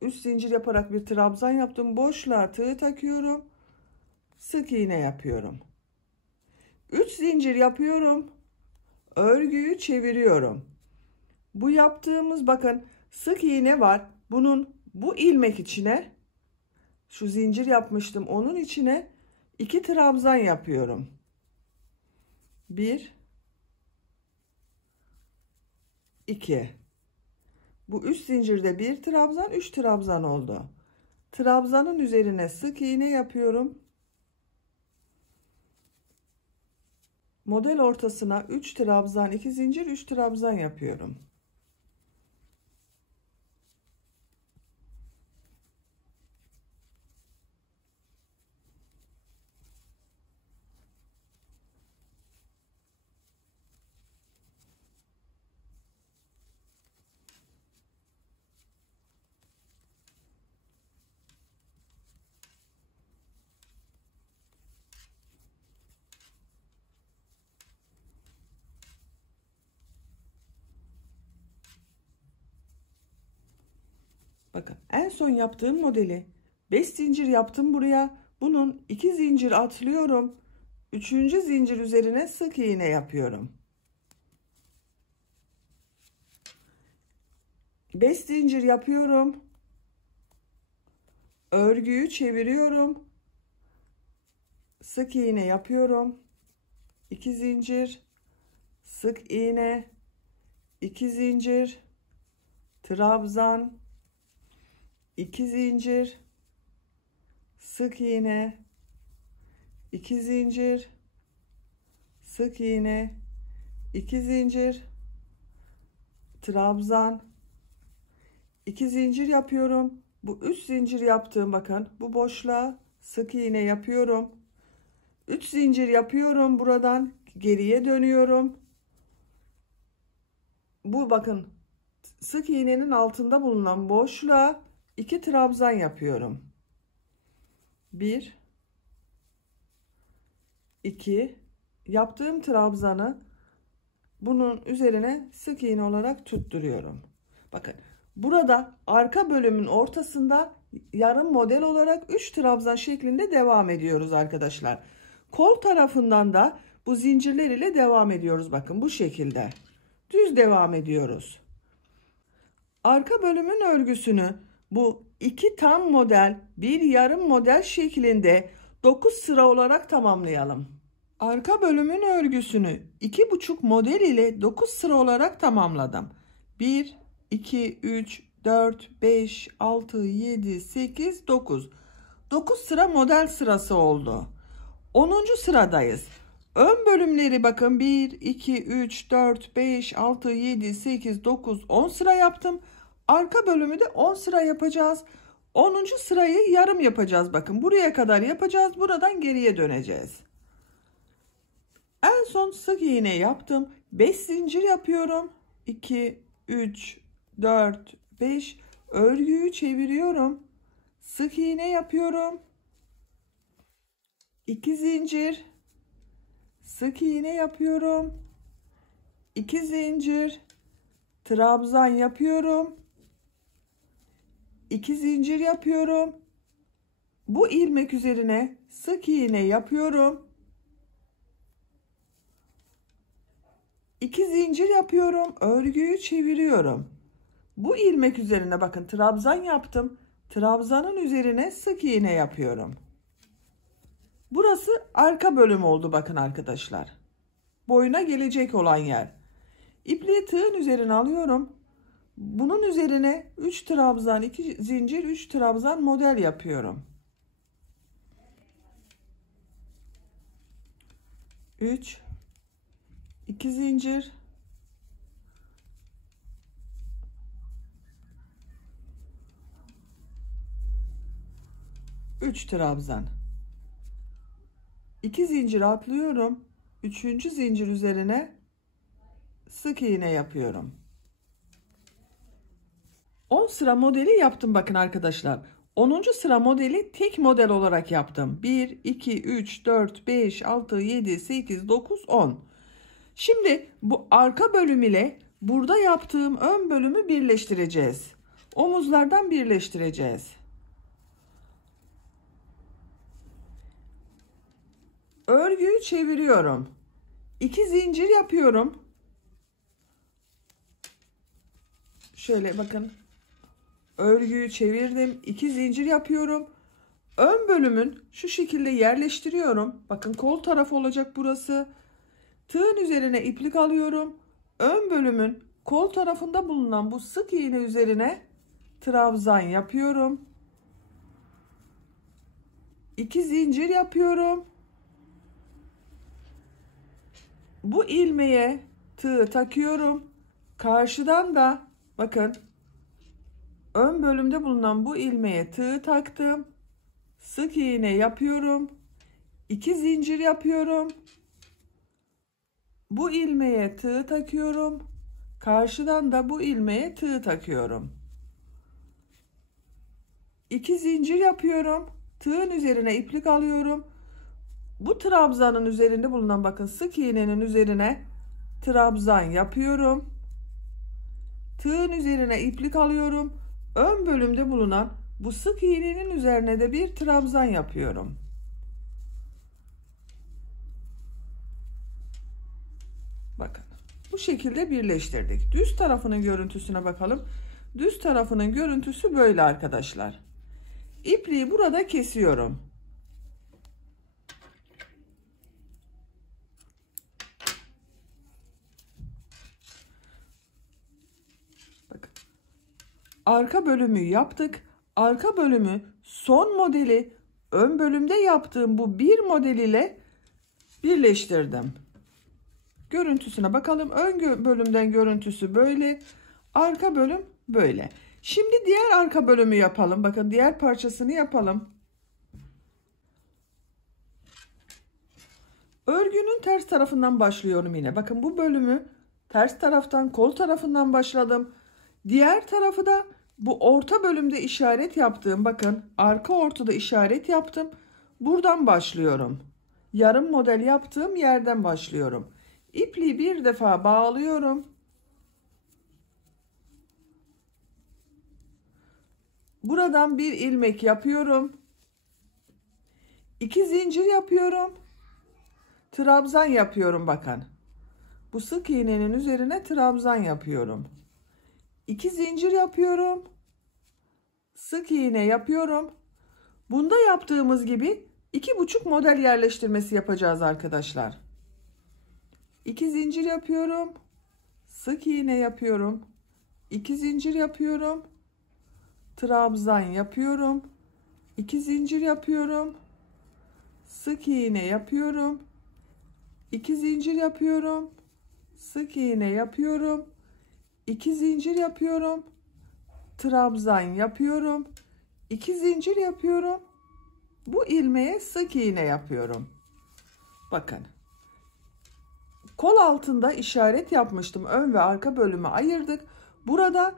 üst zincir yaparak bir trabzan yaptım. Boşluğa tığ takıyorum. Sık iğne yapıyorum. 3 zincir yapıyorum. Örgüyü çeviriyorum. Bu yaptığımız bakın sık iğne var. Bunun bu ilmek içine şu zincir yapmıştım. Onun içine 2 trabzan yapıyorum. 1 2. Bu üst zincirde bir trabzan, 3 trabzan oldu. Trabzanın üzerine sık iğne yapıyorum. Model ortasına 3 trabzan, 2 zincir, 3 trabzan yapıyorum. Bakın en son yaptığım modeli 5 zincir yaptım buraya. Bunun 2 zincir atlıyorum. 3. zincir üzerine sık iğne yapıyorum. 5 zincir yapıyorum. Örgüyü çeviriyorum. Sık iğne yapıyorum. 2 zincir, sık iğne, 2 zincir, trabzan, 2 zincir, sık iğne, 2 zincir, sık iğne, 2 zincir, trabzan, 2 zincir yapıyorum. Bu 3 zincir yaptığım, bakın bu boşluğa sık iğne yapıyorum. 3 zincir yapıyorum, buradan geriye dönüyorum. Bu bakın sık iğnenin altında bulunan boşluğa 2 trabzan yapıyorum. 1 2 yaptığım trabzanı bunun üzerine sık iğne olarak tutturuyorum. Bakın burada arka bölümün ortasında yarım model olarak 3 trabzan şeklinde devam ediyoruz arkadaşlar. Kol tarafından da bu zincirler ile devam ediyoruz. Bakın bu şekilde düz devam ediyoruz. Arka bölümün örgüsünü bu 2 tam model, 1 yarım model şeklinde 9 sıra olarak tamamlayalım. Arka bölümün örgüsünü 2,5 model ile 9 sıra olarak tamamladım. 1 2 3 4 5 6 7 8 9. 9 sıra model sırası oldu. 10. sıradayız. Ön bölümleri bakın 1 2 3 4 5 6 7 8 9 10 sıra yaptım. Arka bölümü de 10 sıra yapacağız. 10. sırayı yarım yapacağız. Bakın buraya kadar yapacağız. Buradan geriye döneceğiz. En son sık iğne yaptım. 5 zincir yapıyorum. 2 3 4 5 örgüyü çeviriyorum. Sık iğne yapıyorum. 2 zincir, sık iğne yapıyorum. 2 zincir, trabzan yapıyorum. 2 zincir yapıyorum. Bu ilmek üzerine sık iğne yapıyorum. 2 zincir yapıyorum. Örgüyü çeviriyorum. Bu ilmek üzerine bakın trabzan yaptım. Trabzanın üzerine sık iğne yapıyorum. Burası arka bölüm oldu bakın arkadaşlar. Boyuna gelecek olan yer. İpliği tığın üzerine alıyorum. Bunun üzerine 3 trabzan, 2 zincir, 3 trabzan model yapıyorum. 3 2 zincir, 3 trabzan. 2 zincir atlıyorum. 3. zincir üzerine sık iğne yapıyorum. 10 sıra modeli yaptım bakın arkadaşlar. 10. sıra modeli tek model olarak yaptım. 1 2 3 4 5 6 7 8 9 10. Şimdi bu arka bölüm ile burada yaptığım ön bölümü birleştireceğiz. Omuzlardan birleştireceğiz. Örgüyü çeviriyorum. 2 zincir yapıyorum. Şöyle bakın. Örgüyü çevirdim. 2 zincir yapıyorum. Ön bölümün şu şekilde yerleştiriyorum. Bakın kol tarafı olacak burası. Tığın üzerine iplik alıyorum. Ön bölümün kol tarafında bulunan bu sık iğne üzerine trabzan yapıyorum. 2 zincir yapıyorum. Bu ilmeğe tığ takıyorum. Karşıdan da bakın ön bölümde bulunan bu ilmeğe tığ taktım. Sık iğne yapıyorum. 2 zincir yapıyorum. Bu ilmeğe tığ takıyorum. Karşıdan da bu ilmeğe tığ takıyorum. 2 zincir yapıyorum. Tığın üzerine iplik alıyorum. Bu trabzanın üzerinde bulunan bakın sık iğnenin üzerine trabzan yapıyorum. Tığın üzerine iplik alıyorum. ön bölümde bulunan bu sık iğnenin üzerine de bir trabzan yapıyorum. Bakın bu şekilde birleştirdik. Düz tarafının görüntüsüne bakalım. Düz tarafının görüntüsü böyle arkadaşlar. İpliği burada kesiyorum. Bakın. Arka bölümü yaptık. Arka bölümü son modeli ön bölümde yaptığım bu bir model ile birleştirdim. Görüntüsüne bakalım. Ön bölümden görüntüsü böyle. Arka bölüm böyle. Şimdi diğer arka bölümü yapalım. Bakın diğer parçasını yapalım. Örgünün ters tarafından başlıyorum yine. Bakın bu bölümü ters taraftan, kol tarafından başladım. Diğer tarafı da bu orta bölümde işaret yaptığım, bakın arka ortada işaret yaptım. Buradan başlıyorum. Yarım model yaptığım yerden başlıyorum. İpliği bir defa bağlıyorum. Buradan bir ilmek yapıyorum. 2 zincir yapıyorum. Trabzan yapıyorum bakın. Bu sık iğnenin üzerine trabzan yapıyorum. 2 zincir yapıyorum. Sık iğne yapıyorum. Bunda yaptığımız gibi 2,5 model yerleştirmesi yapacağız arkadaşlar. 2 zincir yapıyorum. Sık iğne yapıyorum. 2 zincir yapıyorum. Trabzan yapıyorum. 2 zincir yapıyorum. Sık iğne yapıyorum. 2 zincir yapıyorum. Sık iğne yapıyorum. 2 zincir yapıyorum. Trabzan yapıyorum. 2 zincir yapıyorum. Bu ilmeğe sık iğne yapıyorum. Bakın. Kol altında işaret yapmıştım. Ön ve arka bölümü ayırdık. Burada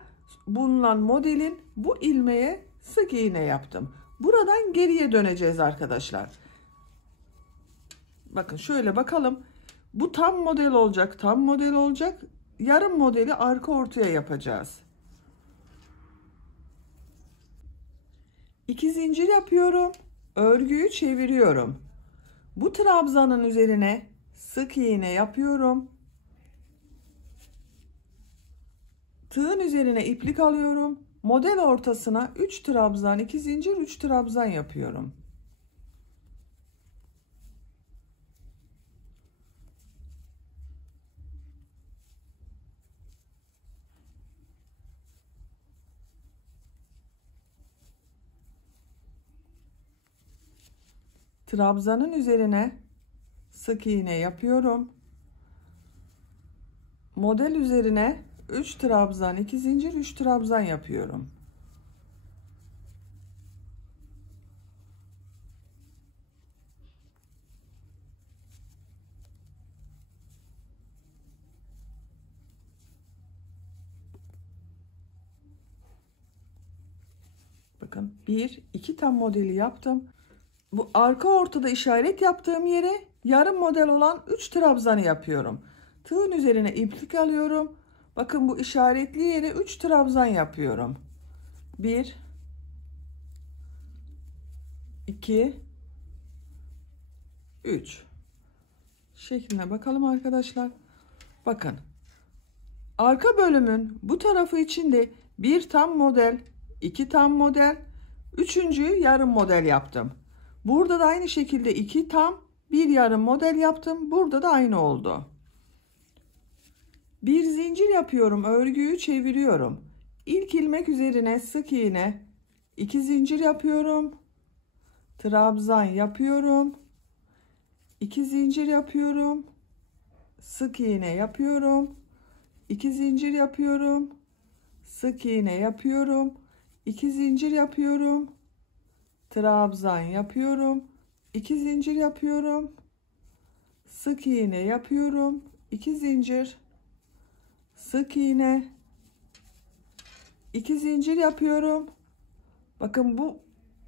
bulunan modelin bu ilmeğe sık iğne yaptım. Buradan geriye döneceğiz arkadaşlar. Bakın şöyle bakalım. Bu tam model olacak. Tam model olacak. Yarım modeli arka ortaya yapacağız. 2 zincir yapıyorum. Örgüyü çeviriyorum. Bu trabzanın üzerine sık iğne yapıyorum. Tığın üzerine iplik alıyorum. Model ortasına 3 trabzan, 2 zincir, 3 trabzan yapıyorum. Trabzanın üzerine sık iğne yapıyorum. Model üzerine 3 trabzan, 2 zincir, 3 trabzan yapıyorum. Bakın 1 2 tam modeli yaptım. Bu arka ortada işaret yaptığım yere yarım model olan 3 trabzanı yapıyorum. Tığın üzerine iplik alıyorum. Bakın bu işaretli yere 3 trabzan yapıyorum. 1 2 3 şekline bakalım arkadaşlar. Bakın. Arka bölümün bu tarafı için de bir tam model, 2 tam model, üçüncüyü yarım model yaptım. Burada da aynı şekilde 2 tam, bir yarım model yaptım. Burada da aynı oldu. Bir zincir yapıyorum, örgüyü çeviriyorum. İlk ilmek üzerine sık iğne, 2 zincir yapıyorum. Trabzan yapıyorum. 2 zincir yapıyorum. Sık iğne yapıyorum. 2 zincir yapıyorum. Sık iğne yapıyorum. 2 zincir yapıyorum. Trabzan yapıyorum. 2 zincir yapıyorum. Sık iğne yapıyorum. 2 zincir. Sık iğne. 2 zincir yapıyorum. Bakın bu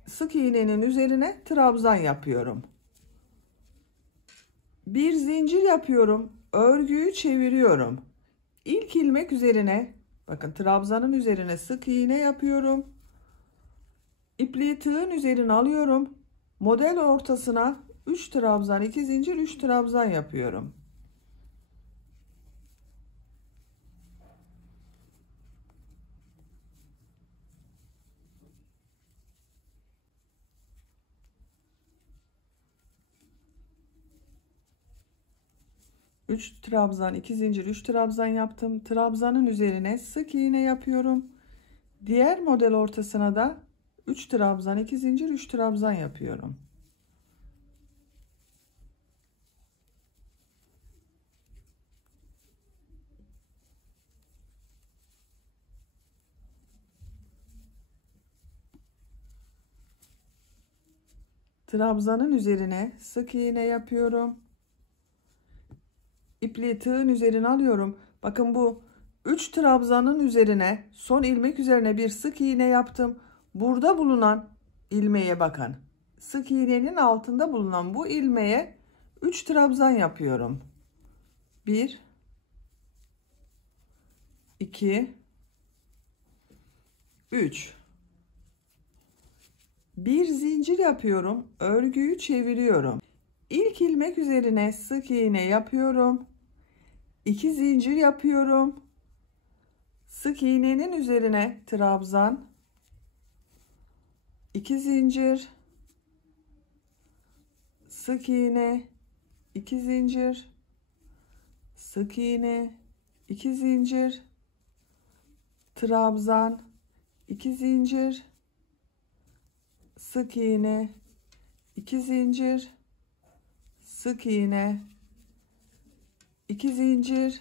sık iğnenin üzerine trabzan yapıyorum. Bir zincir yapıyorum. Örgüyü çeviriyorum. İlk ilmek üzerine Bakın trabzanın üzerine sık iğne yapıyorum. İpliği tığın üzerine alıyorum. Model ortasına 3 trabzan, 2 zincir, 3 trabzan yapıyorum. Üç trabzan, 2 zincir, 3 trabzan yaptım. Trabzanın üzerine sık iğne yapıyorum. Diğer model ortasına da 3 trabzan, 2 zincir, 3 trabzan yapıyorum. Trabzanın üzerine sık iğne yapıyorum. İpliği tığın üzerine alıyorum. Bakın bu 3 trabzanın üzerine son ilmek üzerine bir sık iğne yaptım. Burada bulunan ilmeğe bakın. Sık iğnenin altında bulunan bu ilmeğe 3 trabzan yapıyorum. 1 2 3. Bir zincir yapıyorum. Örgüyü çeviriyorum. İlk ilmek üzerine sık iğne yapıyorum. 2 zincir yapıyorum. Sık iğnenin üzerine trabzan, 2 zincir, sık iğne, 2 zincir, sık iğne, 2 zincir, trabzan, 2 zincir, sık iğne, 2 zincir, sık iğne, 2 zincir.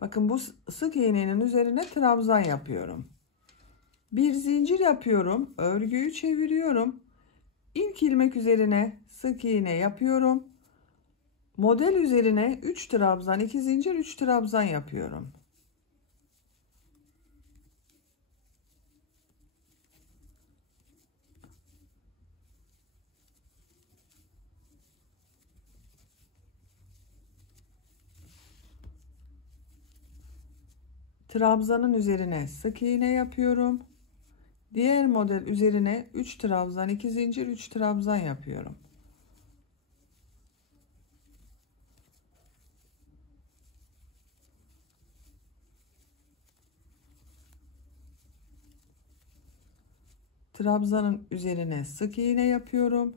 Bakın bu sık iğnenin üzerine trabzan yapıyorum. Bir zincir yapıyorum. Örgüyü çeviriyorum. İlk ilmek üzerine sık iğne yapıyorum. Model üzerine 3 trabzan, 2 zincir, 3 trabzan yapıyorum. Trabzanın üzerine sık iğne yapıyorum. Diğer model üzerine 3 trabzan, 2 zincir, 3 trabzan yapıyorum. Trabzanın üzerine sık iğne yapıyorum.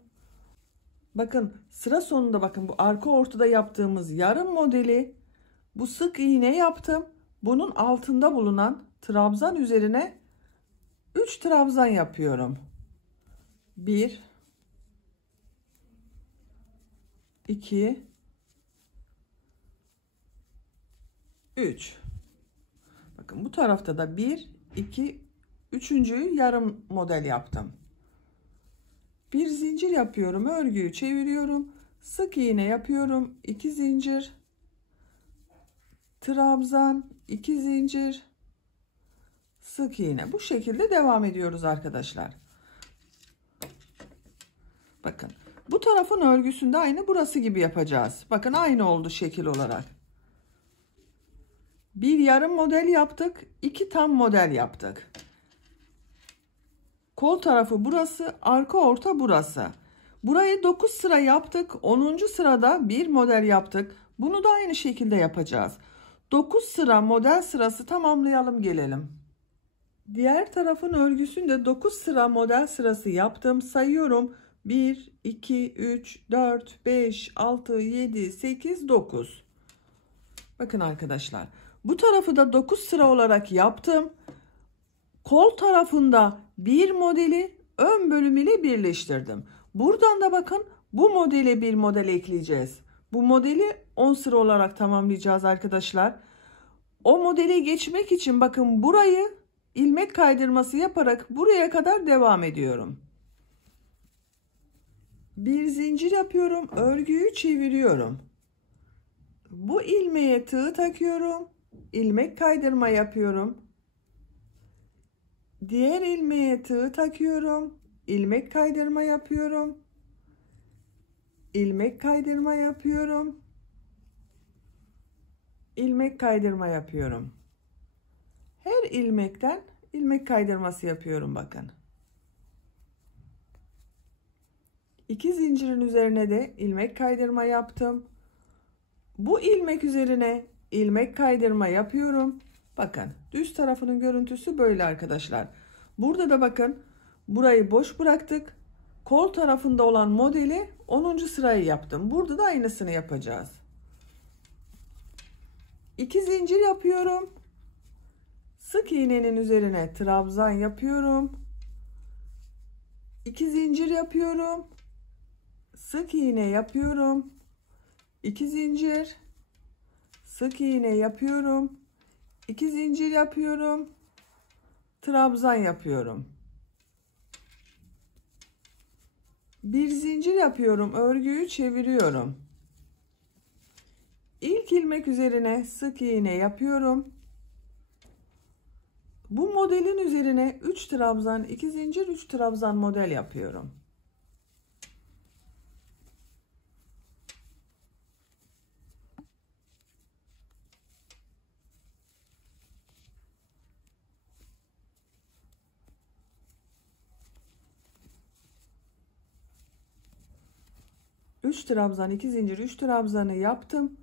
Bakın sıra sonunda bakın bu arka ortada yaptığımız yarım modeli bu sık iğne yaptım. Bunun altında bulunan trabzan üzerine 3 trabzan yapıyorum. 1 2 3. Bakın bu tarafta da 1 2 üçüncüyü yarım model yaptım. Bir zincir yapıyorum, örgüyü çeviriyorum, sık iğne yapıyorum, 2 zincir, trabzan, 2 zincir, sık iğne. Bu şekilde devam ediyoruz arkadaşlar. Bakın bu tarafın örgüsünde aynı burası gibi yapacağız. Bakın aynı oldu şekil olarak. Bir yarım model yaptık, 2 tam model yaptık. Kol tarafı burası, arka orta burası. Burayı 9 sıra yaptık. 10. sırada bir model yaptık. Bunu da aynı şekilde yapacağız. 9 sıra model sırası tamamlayalım gelelim. Diğer tarafın örgüsünde 9 sıra model sırası yaptım. Sayıyorum. 1, 2, 3, 4, 5, 6, 7, 8, 9. Bakın arkadaşlar. Bu tarafı da 9 sıra olarak yaptım. Kol tarafında bir modeli ön bölüm ile birleştirdim. Buradan da bakın bu modele bir model ekleyeceğiz. Bu modeli 10 sıra olarak tamamlayacağız arkadaşlar. O modele geçmek için bakın burayı ilmek kaydırması yaparak buraya kadar devam ediyorum. Bir zincir yapıyorum, örgüyü çeviriyorum. Bu ilmeğe tığ takıyorum, ilmek kaydırma yapıyorum. Diğer ilmeğe tığ takıyorum, ilmek kaydırma yapıyorum. İlmek kaydırma yapıyorum. İlmek kaydırma yapıyorum. Her ilmekten ilmek kaydırması yapıyorum bakın. 2 zincirin üzerine de ilmek kaydırma yaptım. Bu ilmek üzerine ilmek kaydırma yapıyorum. Bakın düz tarafının görüntüsü böyle arkadaşlar. Burada da bakın burayı boş bıraktık. Kol tarafında olan modeli 10. sırayı yaptım. Burada da aynısını yapacağız. 2 zincir yapıyorum. Sık iğnenin üzerine trabzan yapıyorum. 2 zincir yapıyorum. Sık iğne yapıyorum. 2 zincir. Sık iğne yapıyorum. 2 zincir yapıyorum. Trabzan yapıyorum. Bir zincir yapıyorum. Örgüyü çeviriyorum. İlk ilmek üzerine sık iğne yapıyorum. Bu modelin üzerine 3 trabzan, 2 zincir, 3 trabzan model yapıyorum. Üç trabzan, 2 zincir, 3 trabzanı yaptım.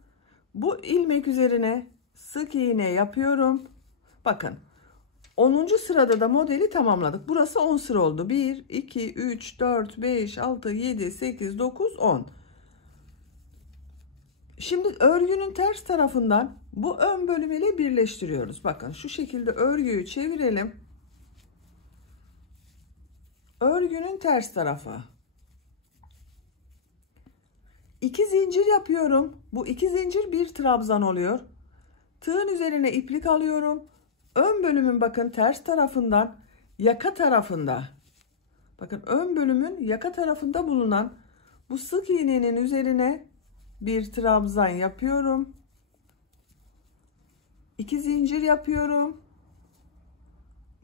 Bu ilmek üzerine sık iğne yapıyorum. Bakın 10. sırada da modeli tamamladık. Burası 10 sıra oldu. 1, 2, 3, 4, 5, 6, 7, 8, 9, 10. Şimdi örgünün ters tarafından bu ön bölüm ile birleştiriyoruz. Bakın şu şekilde örgüyü çevirelim. Örgünün ters tarafı. 2 zincir yapıyorum. Bu 2 zincir bir trabzan oluyor. Tığın üzerine iplik alıyorum. Ön bölümün bakın ters tarafından yaka tarafında. Bakın ön bölümün yaka tarafında bulunan bu sık iğnenin üzerine bir trabzan yapıyorum. 2 zincir yapıyorum.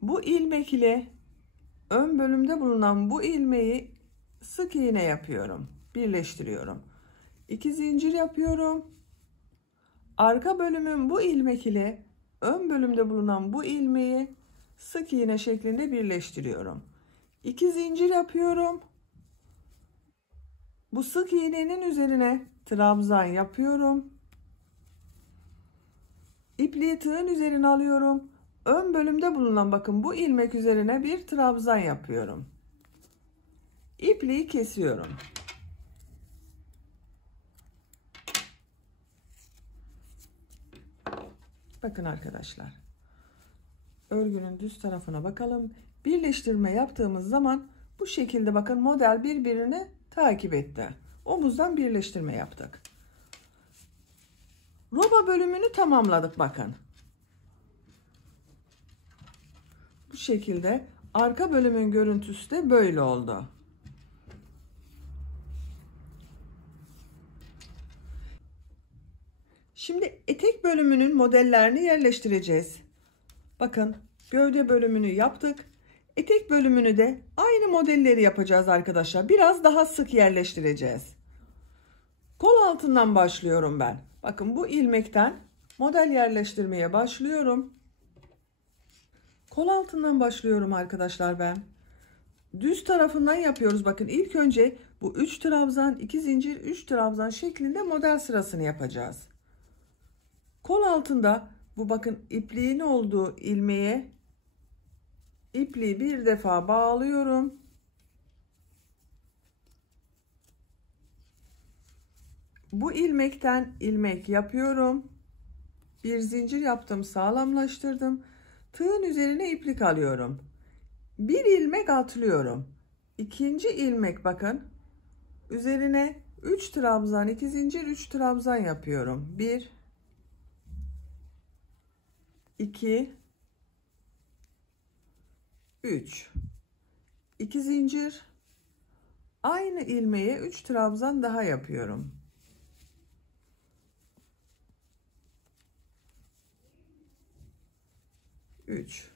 Bu ilmek ile ön bölümde bulunan bu ilmeği sık iğne yapıyorum. Birleştiriyorum. 2 zincir yapıyorum. Arka bölümün bu ilmek ile ön bölümde bulunan bu ilmeği sık iğne şeklinde birleştiriyorum. 2 zincir yapıyorum. Bu sık iğnenin üzerine trabzan yapıyorum. İpliği tığın üzerine alıyorum. Ön bölümde bulunan bakın bu ilmek üzerine bir trabzan yapıyorum. İpliği kesiyorum. Bakın arkadaşlar. Örgünün düz tarafına bakalım. Birleştirme yaptığımız zaman bu şekilde bakın model birbirini takip etti. Omuzdan birleştirme yaptık. Roba bölümünü tamamladık bakın. Bu şekilde arka bölümün görüntüsü de böyle oldu. Şimdi etek bölümünün modellerini yerleştireceğiz. Bakın gövde bölümünü yaptık. Etek bölümünü de aynı modelleri yapacağız arkadaşlar. Biraz daha sık yerleştireceğiz. Kol altından başlıyorum ben. Bakın bu ilmekten model yerleştirmeye başlıyorum. Kol altından başlıyorum arkadaşlar ben. Düz tarafından yapıyoruz. Bakın ilk önce bu 3 trabzan, 2 zincir, 3 trabzan şeklinde model sırasını yapacağız. Kol altında bu bakın ipliğin olduğu ilmeğe ipliği bir defa bağlıyorum. Bu ilmekten ilmek yapıyorum. Bir zincir yaptım, sağlamlaştırdım. Tığın üzerine iplik alıyorum. Bir ilmek atlıyorum. İkinci ilmek bakın. Üzerine 3 trabzan, 2 zincir, 3 trabzan yapıyorum. 1 2 3 2 zincir. Aynı ilmeğe 3 trabzan daha yapıyorum. 3.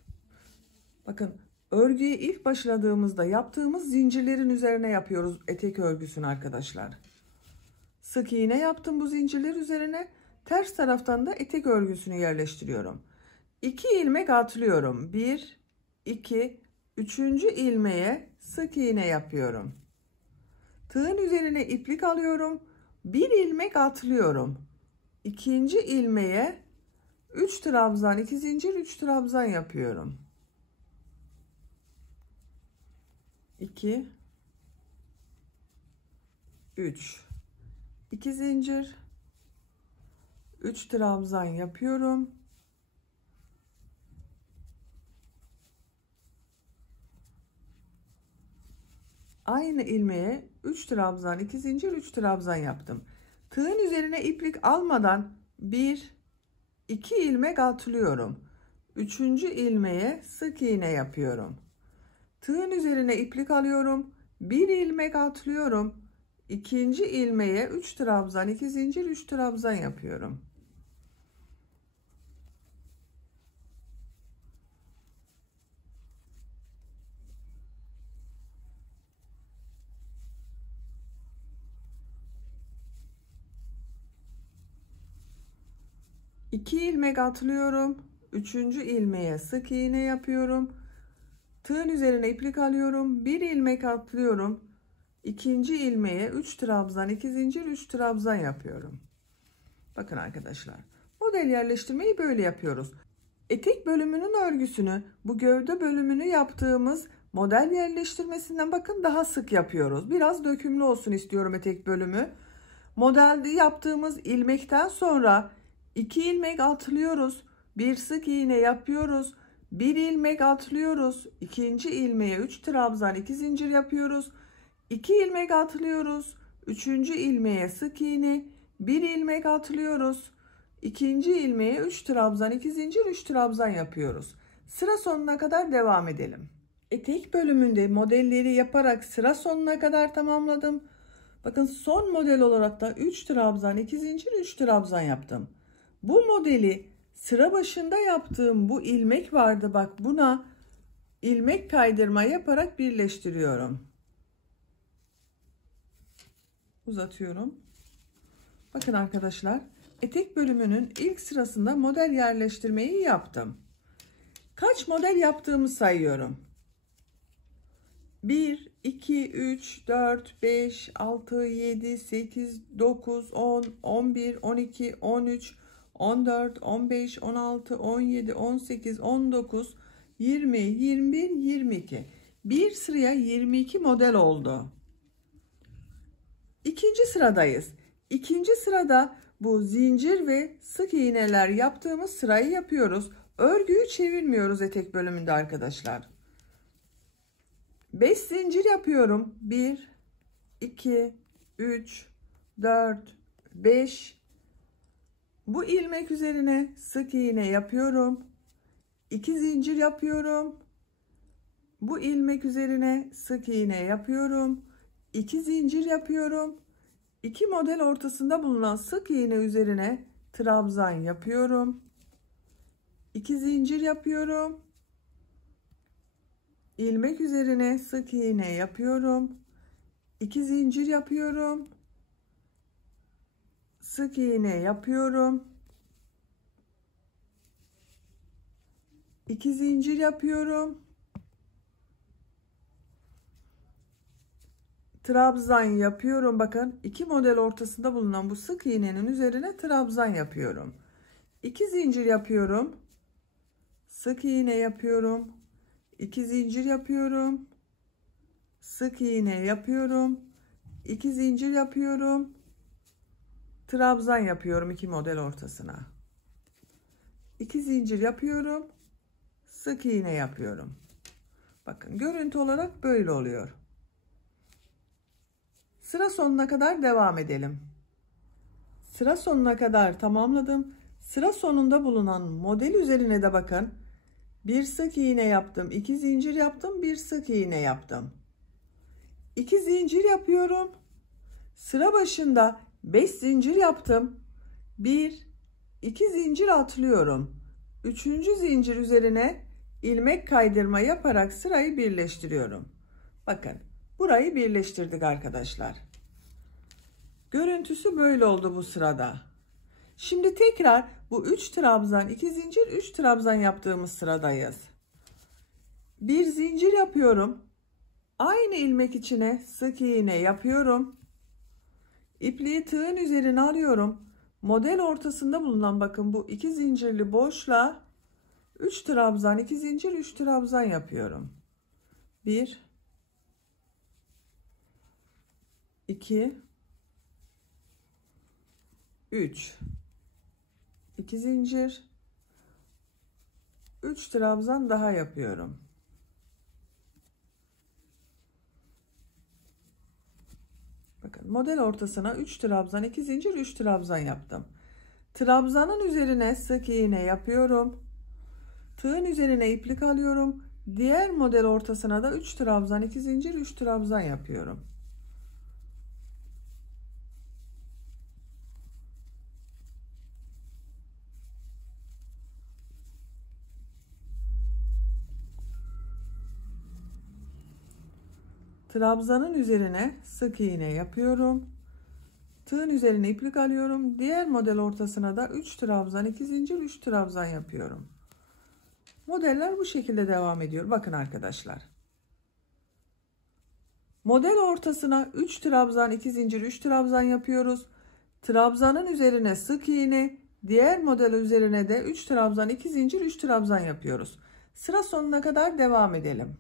Bakın örgüye ilk başladığımızda yaptığımız zincirlerin üzerine yapıyoruz etek örgüsünü arkadaşlar. Sık iğne yaptım bu zincirler üzerine. Ters taraftan da etek örgüsünü yerleştiriyorum. 2 ilmek atlıyorum. 1, 2, 3. ilmeğe sık iğne yapıyorum. Tığın üzerine iplik alıyorum. 1 ilmek atlıyorum. 2. ilmeğe 3 trabzan, 2 zincir, 3 trabzan yapıyorum. 2, 3, 2 zincir, 3 trabzan yapıyorum. Aynı ilmeğe 3 trabzan, 2 zincir, 3 trabzan yaptım. Tığın üzerine iplik almadan 1, 2 ilmek atlıyorum. 3. ilmeğe sık iğne yapıyorum. Tığın üzerine iplik alıyorum. 1 ilmek atlıyorum. 2. ilmeğe 3 trabzan, 2 zincir, 3 trabzan yapıyorum. İki ilmek atlıyorum. 3. ilmeğe sık iğne yapıyorum. Tığın üzerine iplik alıyorum. 1 ilmek atlıyorum. 2. ilmeğe 3 trabzan, 2 zincir, 3 trabzan yapıyorum. Bakın arkadaşlar, model yerleştirmeyi böyle yapıyoruz. Etek bölümünün örgüsünü, bu gövde bölümünü yaptığımız model yerleştirmesinden bakın daha sık yapıyoruz. Biraz dökümlü olsun istiyorum etek bölümü. Modelde yaptığımız ilmekten sonra 2 ilmek atlıyoruz. Bir sık iğne yapıyoruz. 1 ilmek atlıyoruz. 2. ilmeğe 3 trabzan, 2 zincir yapıyoruz. 2 ilmek atlıyoruz. 3. ilmeğe sık iğne, 1 ilmek atlıyoruz. 2. ilmeğe 3 trabzan, 2 zincir, 3 trabzan yapıyoruz. Sıra sonuna kadar devam edelim. Etek bölümünde modelleri yaparak sıra sonuna kadar tamamladım. Bakın son model olarak da 3 trabzan, 2 zincir, 3 trabzan yaptım. Bu modeli sıra başında yaptığım bu ilmek vardı. Bak, buna ilmek kaydırma yaparak birleştiriyorum. Uzatıyorum. Bakın arkadaşlar, etek bölümünün ilk sırasında model yerleştirmeyi yaptım. Kaç model yaptığımı sayıyorum. 1, 2, 3, 4, 5, 6, 7, 8, 9, 10, 11, 12, 13, 14, 15, 16, 17, 18, 19, 20, 21, 22. Bir sıraya 22 model oldu. İkinci sıradayız. İkinci sırada bu zincir ve sık iğneler yaptığımız sırayı yapıyoruz. Örgüyü çevirmiyoruz etek bölümünde arkadaşlar. 5 zincir yapıyorum. 1, 2, 3, 4, 5. Bu ilmek üzerine sık iğne yapıyorum. 2 zincir yapıyorum. Bu ilmek üzerine sık iğne yapıyorum. 2 zincir yapıyorum. 2 model ortasında bulunan sık iğne üzerine trabzan yapıyorum. 2 zincir yapıyorum. İlmek üzerine sık iğne yapıyorum. 2 zincir yapıyorum. Sık iğne yapıyorum. 2 zincir yapıyorum. Trabzan yapıyorum. Bakın, 2 model ortasında bulunan bu sık iğnenin üzerine trabzan yapıyorum. 2 zincir yapıyorum. Sık iğne yapıyorum. 2 zincir yapıyorum. Sık iğne yapıyorum. 2 zincir yapıyorum. Trabzan yapıyorum 2 model ortasına. 2 zincir yapıyorum. Sık iğne yapıyorum. Bakın, görüntü olarak böyle oluyor. Sıra sonuna kadar devam edelim. Sıra sonuna kadar tamamladım. Sıra sonunda bulunan model üzerine de bakın. Bir sık iğne yaptım, 2 zincir yaptım, bir sık iğne yaptım. 2 zincir yapıyorum. Sıra başında 5 zincir yaptım. 1, 2 zincir atlıyorum. 3. zincir üzerine ilmek kaydırma yaparak sırayı birleştiriyorum. Bakın, burayı birleştirdik arkadaşlar. Görüntüsü böyle oldu bu sırada. Şimdi tekrar bu 3 trabzan, 2 zincir, 3 trabzan yaptığımız sıradayız. Bir zincir yapıyorum. Aynı ilmek içine sık iğne yapıyorum. İpliği tığın üzerine alıyorum. Model ortasında bulunan bakın bu 2 zincirli boşluğa 3 trabzan, 2 zincir, 3 trabzan yapıyorum. 1 2 3 2 zincir, 3 trabzan daha yapıyorum. Bakın model ortasına 3 trabzan, 2 zincir, 3 trabzan yaptım. Trabzanın üzerine sık iğne yapıyorum. Tığın üzerine iplik alıyorum. Diğer model ortasına da 3 trabzan, 2 zincir, 3 trabzan yapıyorum. Trabzanın üzerine sık iğne yapıyorum. Tığın üzerine iplik alıyorum. Diğer model ortasına da 3 trabzan, 2 zincir, 3 trabzan yapıyorum. Modeller bu şekilde devam ediyor. Bakın arkadaşlar. Model ortasına 3 trabzan, 2 zincir, 3 trabzan yapıyoruz. Trabzanın üzerine sık iğne, diğer model üzerine de 3 trabzan, 2 zincir, 3 trabzan yapıyoruz. Sıra sonuna kadar devam edelim.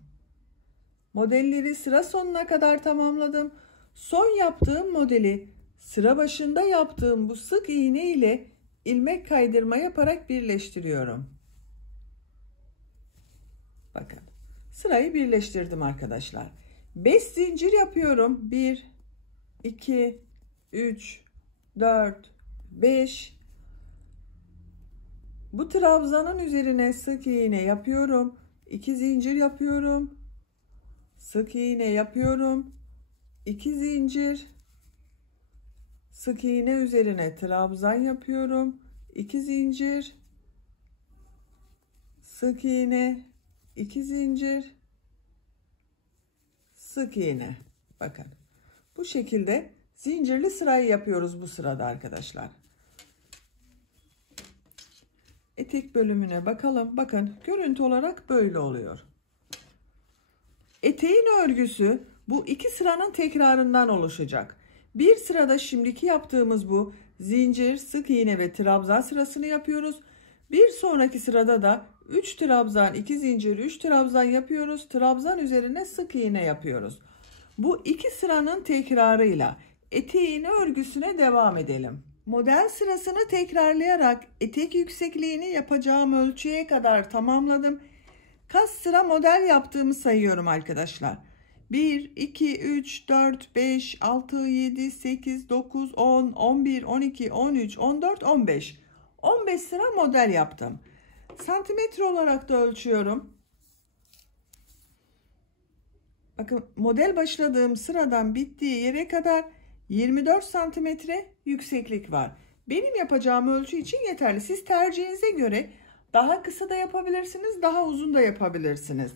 Modelleri sıra sonuna kadar tamamladım. Son yaptığım modeli sıra başında yaptığım bu sık iğne ile ilmek kaydırma yaparak birleştiriyorum. Bakın sırayı birleştirdim arkadaşlar. 5 zincir yapıyorum. 1 2 3 4 5. Bu trabzanın üzerine sık iğne yapıyorum. 2 zincir yapıyorum. Sık iğne yapıyorum. 2 zincir. Sık iğne üzerine trabzan yapıyorum. 2 zincir. Sık iğne, 2 zincir. Sık iğne. Bakın. Bu şekilde zincirli sırayı yapıyoruz bu sırada arkadaşlar. Etek bölümüne bakalım. Bakın görüntü olarak böyle oluyor. Eteğin örgüsü bu iki sıranın tekrarından oluşacak. Bir sırada şimdiki yaptığımız bu zincir, sık iğne ve trabzan sırasını yapıyoruz. Bir sonraki sırada da 3 trabzan, 2 zincir, 3 trabzan yapıyoruz. Trabzan üzerine sık iğne yapıyoruz. Bu iki sıranın tekrarıyla eteğin örgüsüne devam edelim. Model sırasını tekrarlayarak etek yüksekliğini yapacağım ölçüye kadar tamamladım. Kaç sıra model yaptığımı sayıyorum arkadaşlar. 1, 2, 3, 4, 5, 6, 7, 8, 9, 10, 11, 12, 13, 14, 15. 15 sıra model yaptım. Santimetre olarak da ölçüyorum. Bakın model başladığım sıradan bittiği yere kadar 24 santimetre yükseklik var. Benim yapacağım ölçü için yeterli. Siz tercihinize göre daha kısa da yapabilirsiniz, daha uzun da yapabilirsiniz.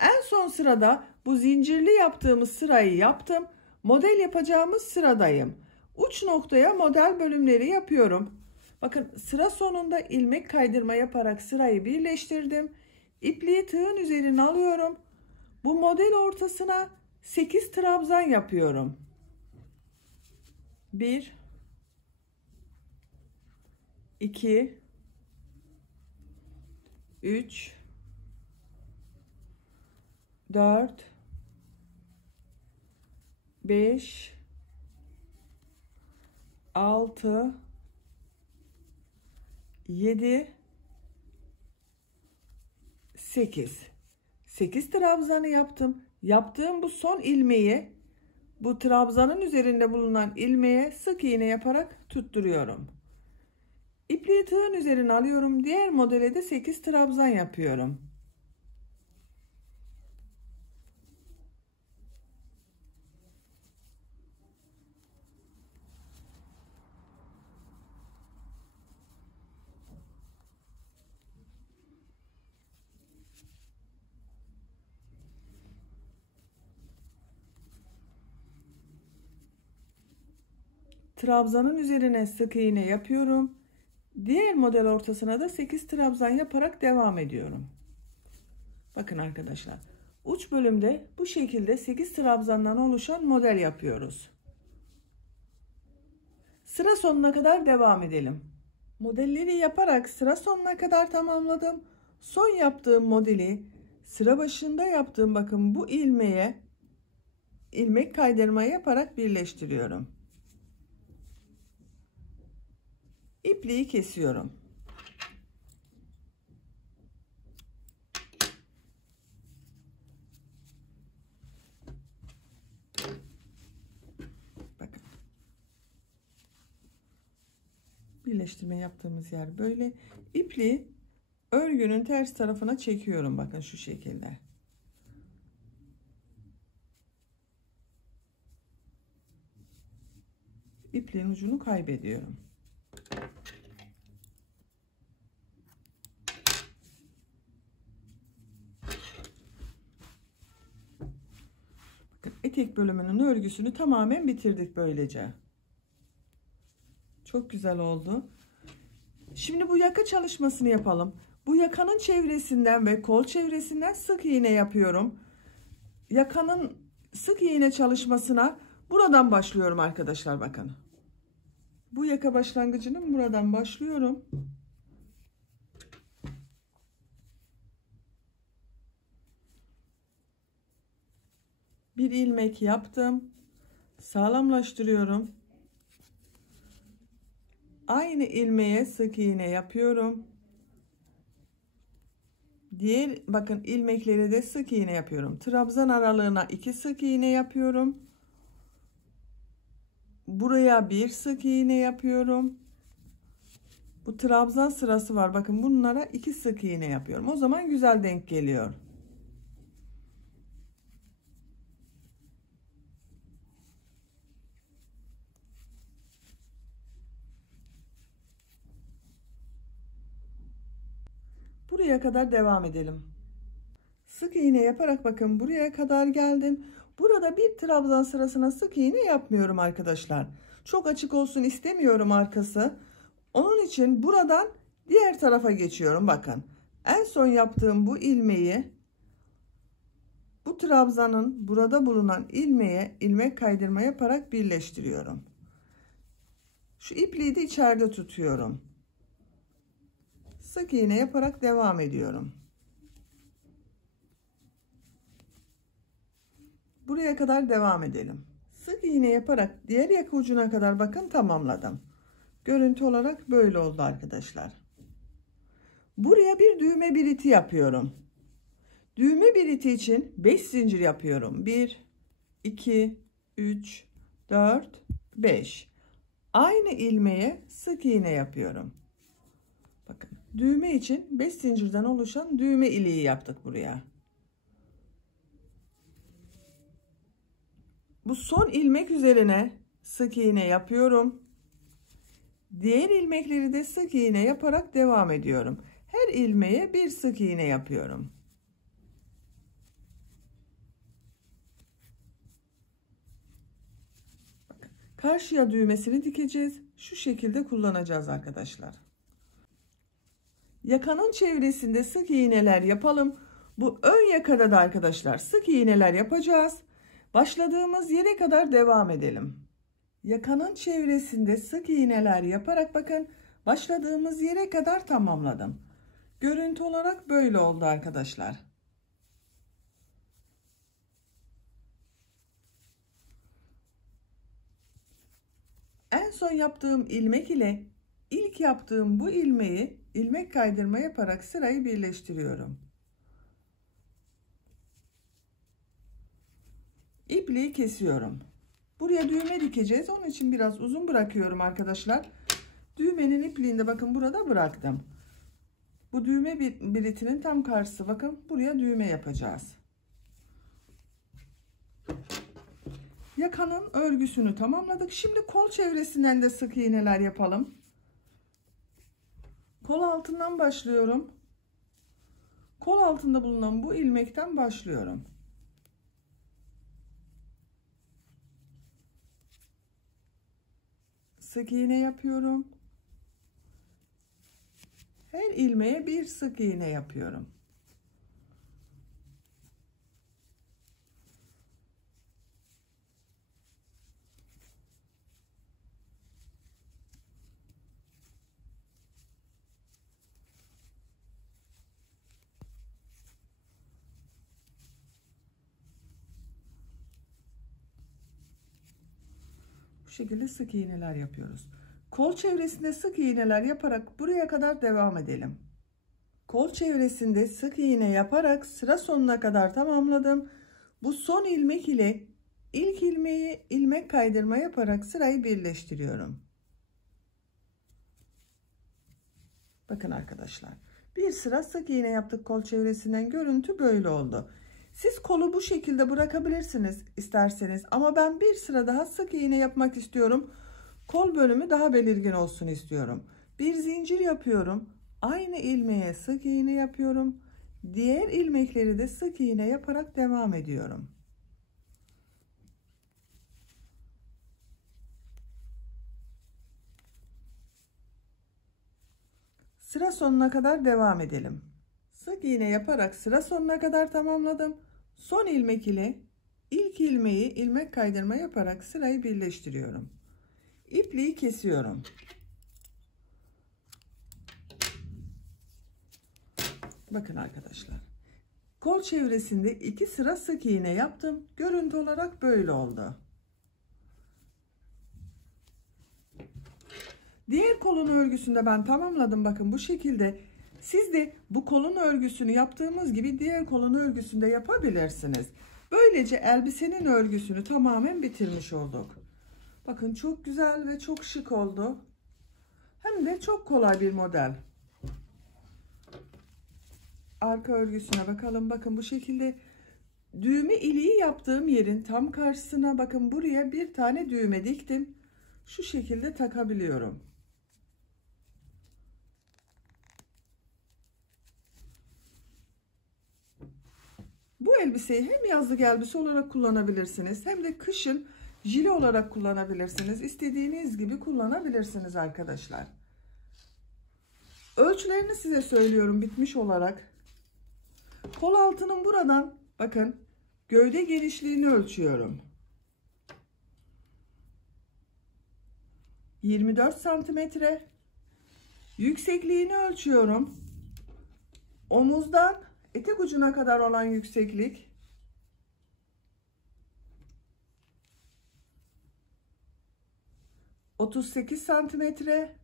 En son sırada bu zincirli yaptığımız sırayı yaptım. Model yapacağımız sıradayım. Uç noktaya model bölümleri yapıyorum. Bakın sıra sonunda ilmek kaydırma yaparak sırayı birleştirdim. İpliği tığın üzerine alıyorum. Bu model ortasına 8 trabzan yapıyorum. 1 2 3 4 5 6 7 8. 8 trabzanı yaptım. Yaptığım bu son ilmeği bu trabzanın üzerinde bulunan ilmeğe sık iğne yaparak tutturuyorum. İpliği tığın üzerine alıyorum. Diğer modele de 8 trabzan yapıyorum. trabzanın üzerine sık iğne yapıyorum. Diğer model ortasına da 8 trabzan yaparak devam ediyorum. Bakın arkadaşlar, uç bölümde bu şekilde 8 trabzandan oluşan model yapıyoruz. Sıra sonuna kadar devam edelim. Modelleri yaparak sıra sonuna kadar tamamladım. Son yaptığım modeli sıra başında yaptığım, bakın bu ilmeğe ilmek kaydırma yaparak birleştiriyorum. İpliği kesiyorum. Bakın. Birleştirme yaptığımız yer böyle. İpliği örgünün ters tarafına çekiyorum. Bakın şu şekilde. İpliğin ucunu kaybediyorum. Bakın, etek bölümünün örgüsünü tamamen bitirdik böylece. Çok güzel oldu. Şimdi bu yaka çalışmasını yapalım. Bu yakanın çevresinden ve kol çevresinden sık iğne yapıyorum. Yakanın sık iğne çalışmasına buradan başlıyorum arkadaşlar, bakın. Bu yaka başlangıcının buradan başlıyorum. Bir ilmek yaptım. Sağlamlaştırıyorum. Aynı ilmeğe sık iğne yapıyorum. Diğer, bakın, ilmekleri de sık iğne yapıyorum. Trabzan aralığına 2 sık iğne yapıyorum. Buraya bir sık iğne yapıyorum. Bu trabzan sırası var. Bakın, bunlara 2 sık iğne yapıyorum. O zaman güzel denk geliyor. Buraya kadar devam edelim. Sık iğne yaparak, bakın, buraya kadar geldim. Burada bir trabzan sırasına sık iğne yapmıyorum arkadaşlar. Çok açık olsun istemiyorum arkası. Onun için buradan diğer tarafa geçiyorum. Bakın, en son yaptığım bu ilmeği bu trabzanın burada bulunan ilmeğe ilmek kaydırma yaparak birleştiriyorum. Şu ipliği de içeride tutuyorum. Sık iğne yaparak devam ediyorum. Buraya kadar devam edelim. Sık iğne yaparak diğer yaka ucuna kadar, bakın, tamamladım. Görüntü olarak böyle oldu arkadaşlar. Buraya bir düğme biriti yapıyorum. Düğme biriti için 5 zincir yapıyorum. 1, 2, 3, 4, 5. Aynı ilmeğe sık iğne yapıyorum. Bakın, düğme için 5 zincirden oluşan düğme iliği yaptık buraya. Bu son ilmek üzerine sık iğne yapıyorum. Diğer ilmekleri de sık iğne yaparak devam ediyorum. Her ilmeğe bir sık iğne yapıyorum. Bakın, karşıya düğmesini dikeceğiz. Şu şekilde kullanacağız arkadaşlar. Yakanın çevresinde sık iğneler yapalım. Bu ön yakada da arkadaşlar sık iğneler yapacağız. Başladığımız yere kadar devam edelim. Yakanın çevresinde sık iğneler yaparak, bakın, başladığımız yere kadar tamamladım. Görüntü olarak böyle oldu arkadaşlar. En son yaptığım ilmek ile ilk yaptığım bu ilmeği ilmek kaydırma yaparak sırayı birleştiriyorum. İpliği kesiyorum. Buraya düğme dikeceğiz. Onun için biraz uzun bırakıyorum arkadaşlar. Düğmenin ipliğini de, bakın, burada bıraktım. Bu düğme biritinin tam karşısı, bakın, buraya düğme yapacağız. Yakanın örgüsünü tamamladık. Şimdi kol çevresinden de sık iğneler yapalım. Kol altından başlıyorum. Kol altında bulunan bu ilmekten başlıyorum. sık iğne yapıyorum. Her ilmeğe bir sık iğne yapıyorum. Bu şekilde sık iğneler yapıyoruz. Kol çevresinde sık iğneler yaparak buraya kadar devam edelim. Kol çevresinde sık iğne yaparak sıra sonuna kadar tamamladım. Bu son ilmek ile ilk ilmeği ilmek kaydırma yaparak sırayı birleştiriyorum. Bakın arkadaşlar, bir sıra sık iğne yaptık kol çevresinden, görüntü böyle oldu. Siz kolu bu şekilde bırakabilirsiniz isterseniz, ama ben bir sıra daha sık iğne yapmak istiyorum. Kol bölümü daha belirgin olsun istiyorum. Bir zincir yapıyorum. Aynı ilmeğe sık iğne yapıyorum. Diğer ilmekleri de sık iğne yaparak devam ediyorum. Sıra sonuna kadar devam edelim. Sık iğne yaparak sıra sonuna kadar tamamladım. Son ilmek ile ilk ilmeği ilmek kaydırma yaparak sırayı birleştiriyorum. İpliği kesiyorum. Bakın arkadaşlar, kol çevresinde 2 sıra sık iğne yaptım. Görüntü olarak böyle oldu. Diğer kolun örgüsünde ben tamamladım. Bakın bu şekilde. Siz de bu kolun örgüsünü yaptığımız gibi diğer kolun örgüsünde yapabilirsiniz. Böylece elbisenin örgüsünü tamamen bitirmiş olduk. Bakın çok güzel ve çok şık oldu. Hem de çok kolay bir model. Arka örgüsüne bakalım. Bakın bu şekilde düğme iliği yaptığım yerin tam karşısına, bakın buraya bir tane düğme diktim. Şu şekilde takabiliyorum. Bu elbiseyi hem yazlık elbise olarak kullanabilirsiniz, hem de kışın jile olarak kullanabilirsiniz. İstediğiniz gibi kullanabilirsiniz arkadaşlar. Ölçülerini size söylüyorum bitmiş olarak. Kol altının buradan bakın gövde genişliğini ölçüyorum. 24 santimetre. Yüksekliğini ölçüyorum. Omuzdan etek ucuna kadar olan yükseklik 38 santimetre.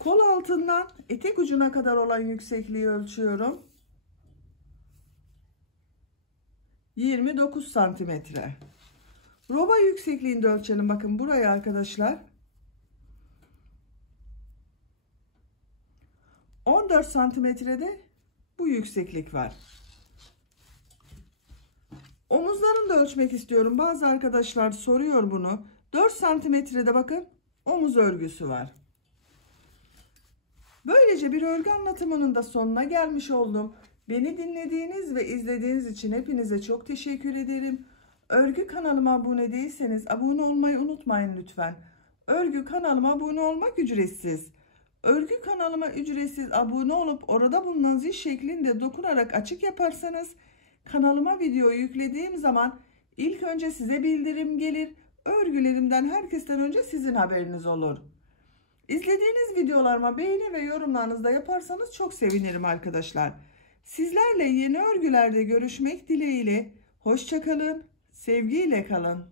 Kol altından etek ucuna kadar olan yüksekliği ölçüyorum. 29 santimetre. Roba yüksekliğini de ölçelim. Bakın buraya arkadaşlar. 14 santimetrede bu yükseklik var. Omuzlarını da ölçmek istiyorum. Bazı arkadaşlar soruyor bunu. 4 santimetrede bakın omuz örgüsü var. Böylece bir örgü anlatımının da sonuna gelmiş oldum. Beni dinlediğiniz ve izlediğiniz için hepinize çok teşekkür ederim. Örgü kanalıma abone değilseniz abone olmayı unutmayın lütfen. Örgü kanalıma abone olmak ücretsiz. Örgü kanalıma ücretsiz abone olup orada bulunan zil şeklinde dokunarak açık yaparsanız kanalıma video yüklediğim zaman ilk önce size bildirim gelir. Örgülerimden herkesten önce sizin haberiniz olur. İzlediğiniz videolarıma beğeni ve yorumlarınızı da yaparsanız çok sevinirim arkadaşlar. Sizlerle yeni örgülerde görüşmek dileğiyle. Hoşça kalın, sevgiyle kalın.